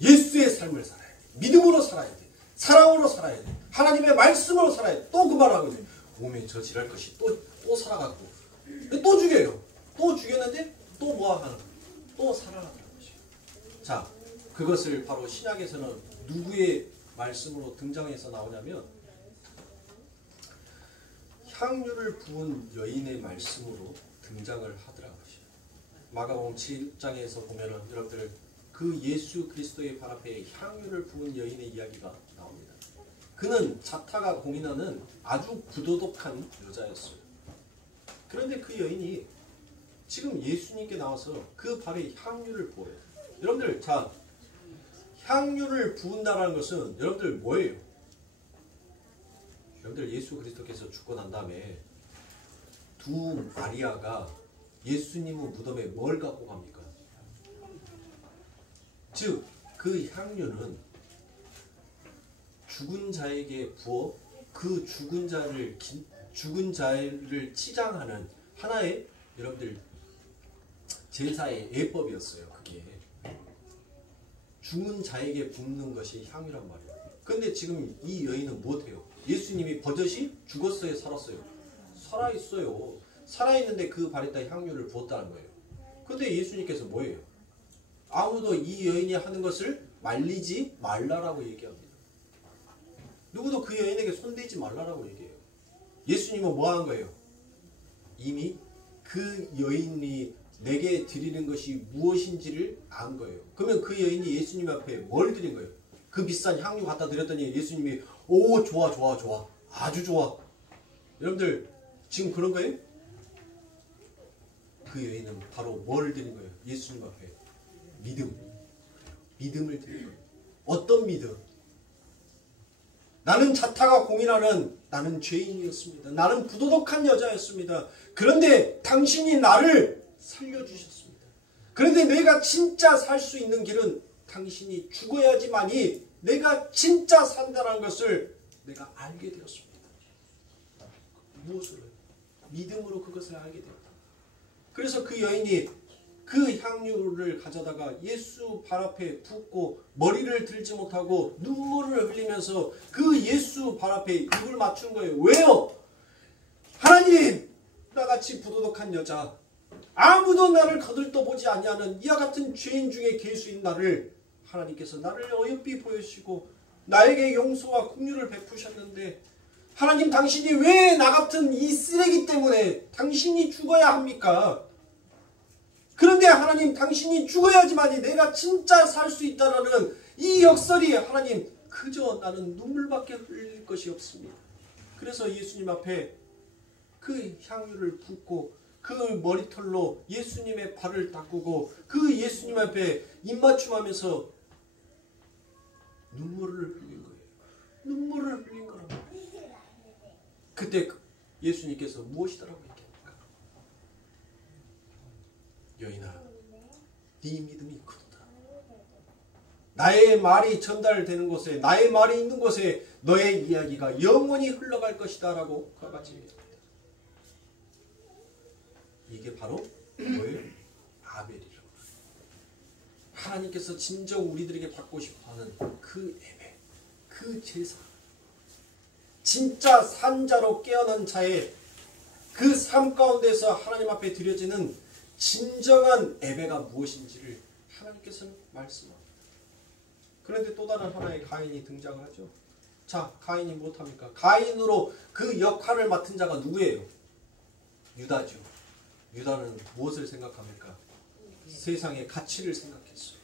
예수의 삶을 살아야 돼. 믿음으로 살아야 돼. 사랑으로 살아야 돼. 하나님의 말씀으로 살아야 돼. 또 그 말하고 있네. 몸에 저 지랄 것이 또 살아갖고 또 죽여요. 또 죽였는데 또 뭐하는 거예요? 또 살아나는 것이에요. 자, 그것을 바로 신약에서는 누구의 말씀으로 등장해서 나오냐면 향유를 부은 여인의 말씀으로 등장을 하더라고요. 마가복음 7장에서 보면은 여러분들 그 예수 그리스도의 발 앞에 향유를 부은 여인의 이야기가 나옵니다. 그는 자타가 공인하는 아주 부도덕한 여자였어요. 그런데 그 여인이 지금 예수님께 나와서 그 발에 향유를 부어요. 여러분들 자 향유를 부은다라는 것은 여러분들 뭐예요? 여러분들 예수 그리스도께서 죽고 난 다음에 두 마리아가 예수님의 무덤에 뭘 갖고 갑니까? 즉 그 향유는 죽은 자에게 부어 그 죽은 자를 치장하는 하나의 여러분들 제사의 예법이었어요. 그게 죽은 자에게 붓는 것이 향유란 말이에요. 근데 지금 이 여인은 못해요. 예수님이 버젓이 죽었어요? 살았어요? 살아있어요. 살아있는데 그 발에다 향유를 부었다는 거예요. 근데 예수님께서 뭐예요? 아무도 이 여인이 하는 것을 말리지 말라라고 얘기합니다. 누구도 그 여인에게 손대지 말라라고 얘기해요. 예수님은 뭐 하는 거예요? 이미 그 여인이 내게 드리는 것이 무엇인지를 안 거예요. 그러면 그 여인이 예수님 앞에 뭘 드린 거예요? 그 비싼 향유 갖다 드렸더니 예수님이 오 좋아 아주 좋아. 여러분들 지금 그런 거예요? 그 여인은 바로 뭘 드린 거예요? 예수님 앞에 믿음을 드린 거예요. 어떤 믿음? 나는 자타가 공인하는 나는 죄인이었습니다. 나는 부도덕한 여자였습니다. 그런데 당신이 나를 살려주셨습니다. 그런데 내가 진짜 살 수 있는 길은 당신이 죽어야지만이 내가 진짜 산다는 것을 내가 알게 되었습니다. 무엇으로? 믿음으로 그것을 알게 되었다. 그래서 그 여인이 그 향유를 가져다가 예수 발 앞에 붓고 머리를 들지 못하고 눈물을 흘리면서 그 예수 발 앞에 입을 맞춘 거예요. 왜요? 하나님, 나같이 부도덕한 여자, 아무도 나를 거들떠보지 아니하는 이와 같은 죄인 중에 계수인 나를 하나님께서 나를 어여삐 보여주시고 나에게 용서와 긍휼을 베푸셨는데 하나님 당신이 왜 나 같은 이 쓰레기 때문에 당신이 죽어야 합니까? 그런데 하나님 당신이 죽어야지만이 내가 진짜 살 수 있다라는 이 역설이 하나님 그저 나는 눈물밖에 흘릴 것이 없습니다. 그래서 예수님 앞에 그 향유를 붓고 그 머리털로 예수님의 발을 닦고 그 예수님 앞에 입맞춤하면서 눈물을 흘린 거예요. 눈물을 흘린 거라고. 그때 예수님께서 무엇이더라고 얘기합니까? 여인아, 네 믿음이 크도다. 나의 말이 전달되는 곳에, 나의 말이 있는 곳에 너의 이야기가 영원히 흘러갈 것이다 라고 그와 같이 얘기합니다. 이게 바로 뭐예요? 아벨이라고. 하나님께서 진정 우리들에게 받고 싶어하는 그 예배, 그 제사, 진짜 산자로 깨어난 자의 그 삶 가운데서 하나님 앞에 드려지는 진정한 예배가 무엇인지를 하나님께서는 말씀합니다. 그런데 또 다른 하나의 가인이 등장을 하죠. 자, 가인이 못합니까? 가인으로 그 역할을 맡은 자가 누구예요? 유다죠. 유다는 무엇을 생각합니까? 세상의 가치를 생각했어요.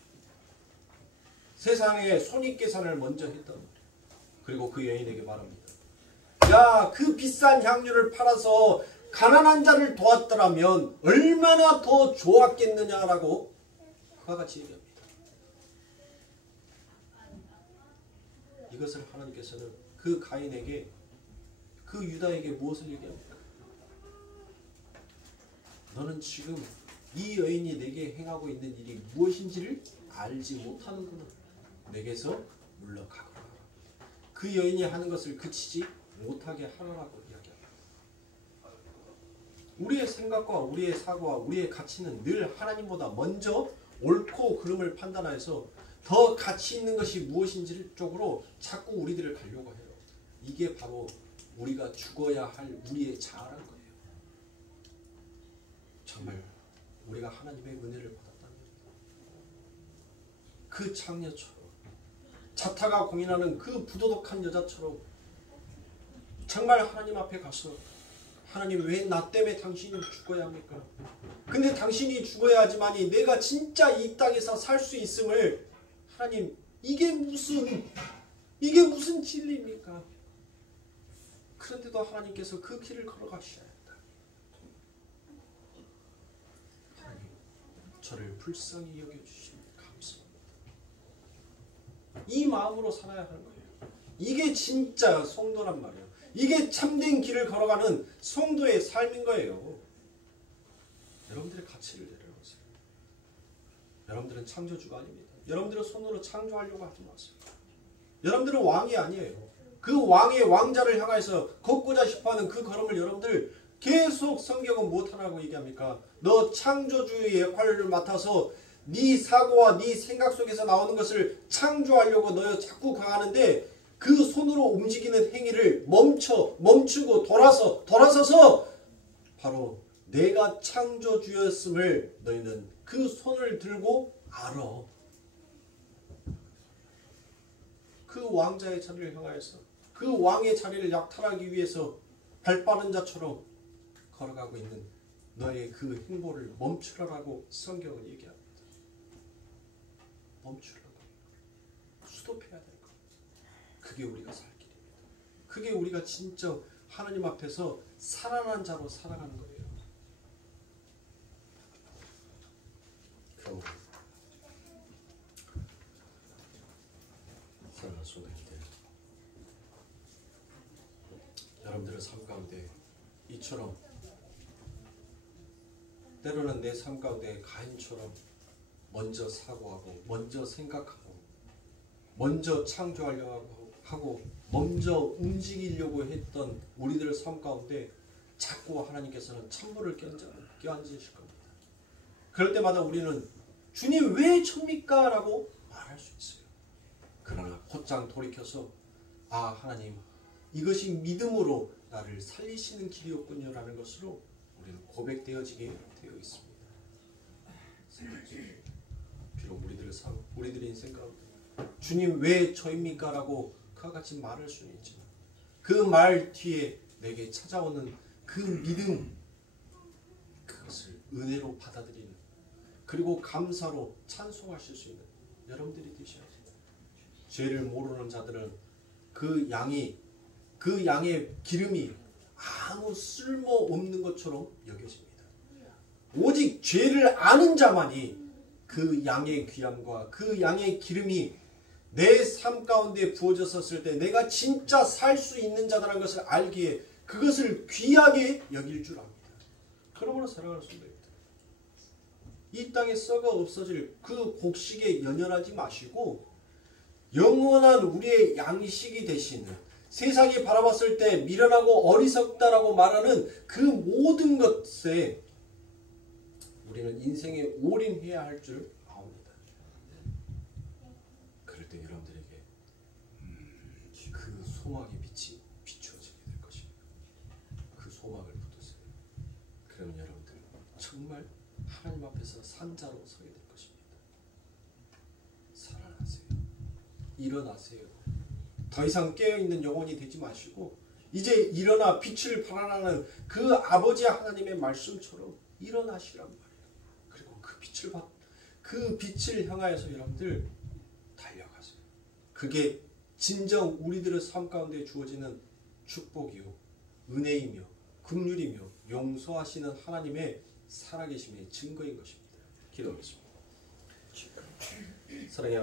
세상의 손익계산을 먼저 했단 말이에요. 그리고 그 여인에게 말합니다. 야, 그 비싼 향료를 팔아서 가난한 자를 도왔더라면 얼마나 더 좋았겠느냐라고 그와 같이 얘기합니다. 이것을 하나님께서는 그 가인에게, 그 유다에게 무엇을 얘기합니까? 너는 지금 이 여인이 내게 행하고 있는 일이 무엇인지를 알지 못하는구나. 내게서 물러가거라. 그 여인이 하는 것을 그치지 못하게 하라고 이야기합니다. 우리의 생각과 우리의 사고와 우리의 가치는 늘 하나님보다 먼저 옳고 그름을 판단해서 더 가치 있는 것이 무엇인지 쪽으로 자꾸 우리들을 가려고 해요. 이게 바로 우리가 죽어야 할 우리의 자아란 거예요. 정말 우리가 하나님의 은혜를 받았다면 그 창녀처럼, 자타가 공인하는 그 부도덕한 여자처럼 정말 하나님 앞에 가서 하나님, 왜 나 때문에 당신이 죽어야 합니까? 근데 당신이 죽어야 하지만이 내가 진짜 이 땅에서 살 수 있음을, 하나님, 이게 무슨 진리입니까? 그런데도 하나님께서 그 길을 걸어가셔야 한다. 하나님, 저를 불쌍히 여겨주시니 감사합니다. 이 마음으로 살아야 하는 거예요. 이게 진짜 성도란 말이에요. 이게 참된 길을 걸어가는 성도의 삶인 거예요. 여러분들의 가치를 내려놓으세요. 여러분들은 창조주가 아닙니다. 여러분들은 손으로 창조하려고 하지 마세요. 여러분들은 왕이 아니에요. 그 왕의 왕자를 향해서 걷고자 싶어하는 그 걸음을 여러분들 계속 성경은 무엇하라고 얘기합니까? 너 창조주의 역할을 맡아서 네 사고와 네 생각 속에서 나오는 것을 창조하려고 너 자꾸 강하는데 그 손으로 움직이는 행위를 멈추고 돌아서서 바로 내가 창조주였음을 너희는 그 손을 들고 알아. 그 왕자의 자리를 향하여서 그 왕의 자리를 약탈하기 위해서 발빠른 자처럼 걸어가고 있는 너의 그 행보를 멈추라고 성경은 얘기합니다. 멈추라고. 스톱해야 될 것. 그게 우리가 살 길입니다. 그게 우리가 진짜 하나님 앞에서 살아난 자로 살아가는 거예요. 그럼 사랑하는 소나기들, 여러분들의 삶 가운데 이처럼 때로는 내 삶 가운데 가인처럼 먼저 사고하고 먼저 생각하고 먼저 창조하려고 하고 먼저 움직이려고 했던 우리들의 삶 가운데 자꾸 하나님께서는 찬물을 껴안으실 겁니다. 그럴 때마다 우리는 주님 왜 접니까? 라고 말할 수 있어요. 그러나 곧장 돌이켜서 아, 하나님, 이것이 믿음으로 나를 살리시는 길이었군요 라는 것으로 우리는 고백되어지게 되어 있습니다. 비록 우리들의 인생 가운데 주님 왜 저입니까? 라고 그와 같이 말할 수는 있지만 그 말 뒤에 내게 찾아오는 그 믿음, 그것을 은혜로 받아들이는, 그리고 감사로 찬송하실 수 있는 여러분들이 되셔야 합니다. 죄를 모르는 자들은 그 양의 기름이 아무 쓸모없는 것처럼 여겨집니다. 오직 죄를 아는 자만이 그 양의 귀함과 그 양의 기름이 내 삶 가운데 부어졌을 때 내가 진짜 살 수 있는 자다라는 것을 알기에 그것을 귀하게 여길 줄 압니다. 그러므로 사랑하는 성도입니다. 이 땅에 썩어 없어질 그 곡식에 연연하지 마시고 영원한 우리의 양식이 되시는, 세상이 바라봤을 때 미련하고 어리석다라고 말하는 그 모든 것에 우리는 인생에 올인해야 할 줄 압니다. 그럴 때 여러분들에게 그 소망의 빛이 비추어지게 될 것입니다. 그 소망을 붙드세요. 그러면 여러분들 정말 하나님 앞에서 산자로 서게 될 것입니다. 살아나세요. 일어나세요. 더 이상 깨어있는 영혼이 되지 마시고 이제 일어나 빛을 발하라는 그 아버지 하나님의 말씀처럼 일어나시란 말이에요. 그리고 그 빛을 향하여서 여러분들 달려가세요. 그게 진정 우리들의 삶 가운데 주어지는 축복이요, 은혜이며 긍휼이며 용서하시는 하나님의 살아계심의 증거인 것입니다. 기도하겠습니다. 사랑의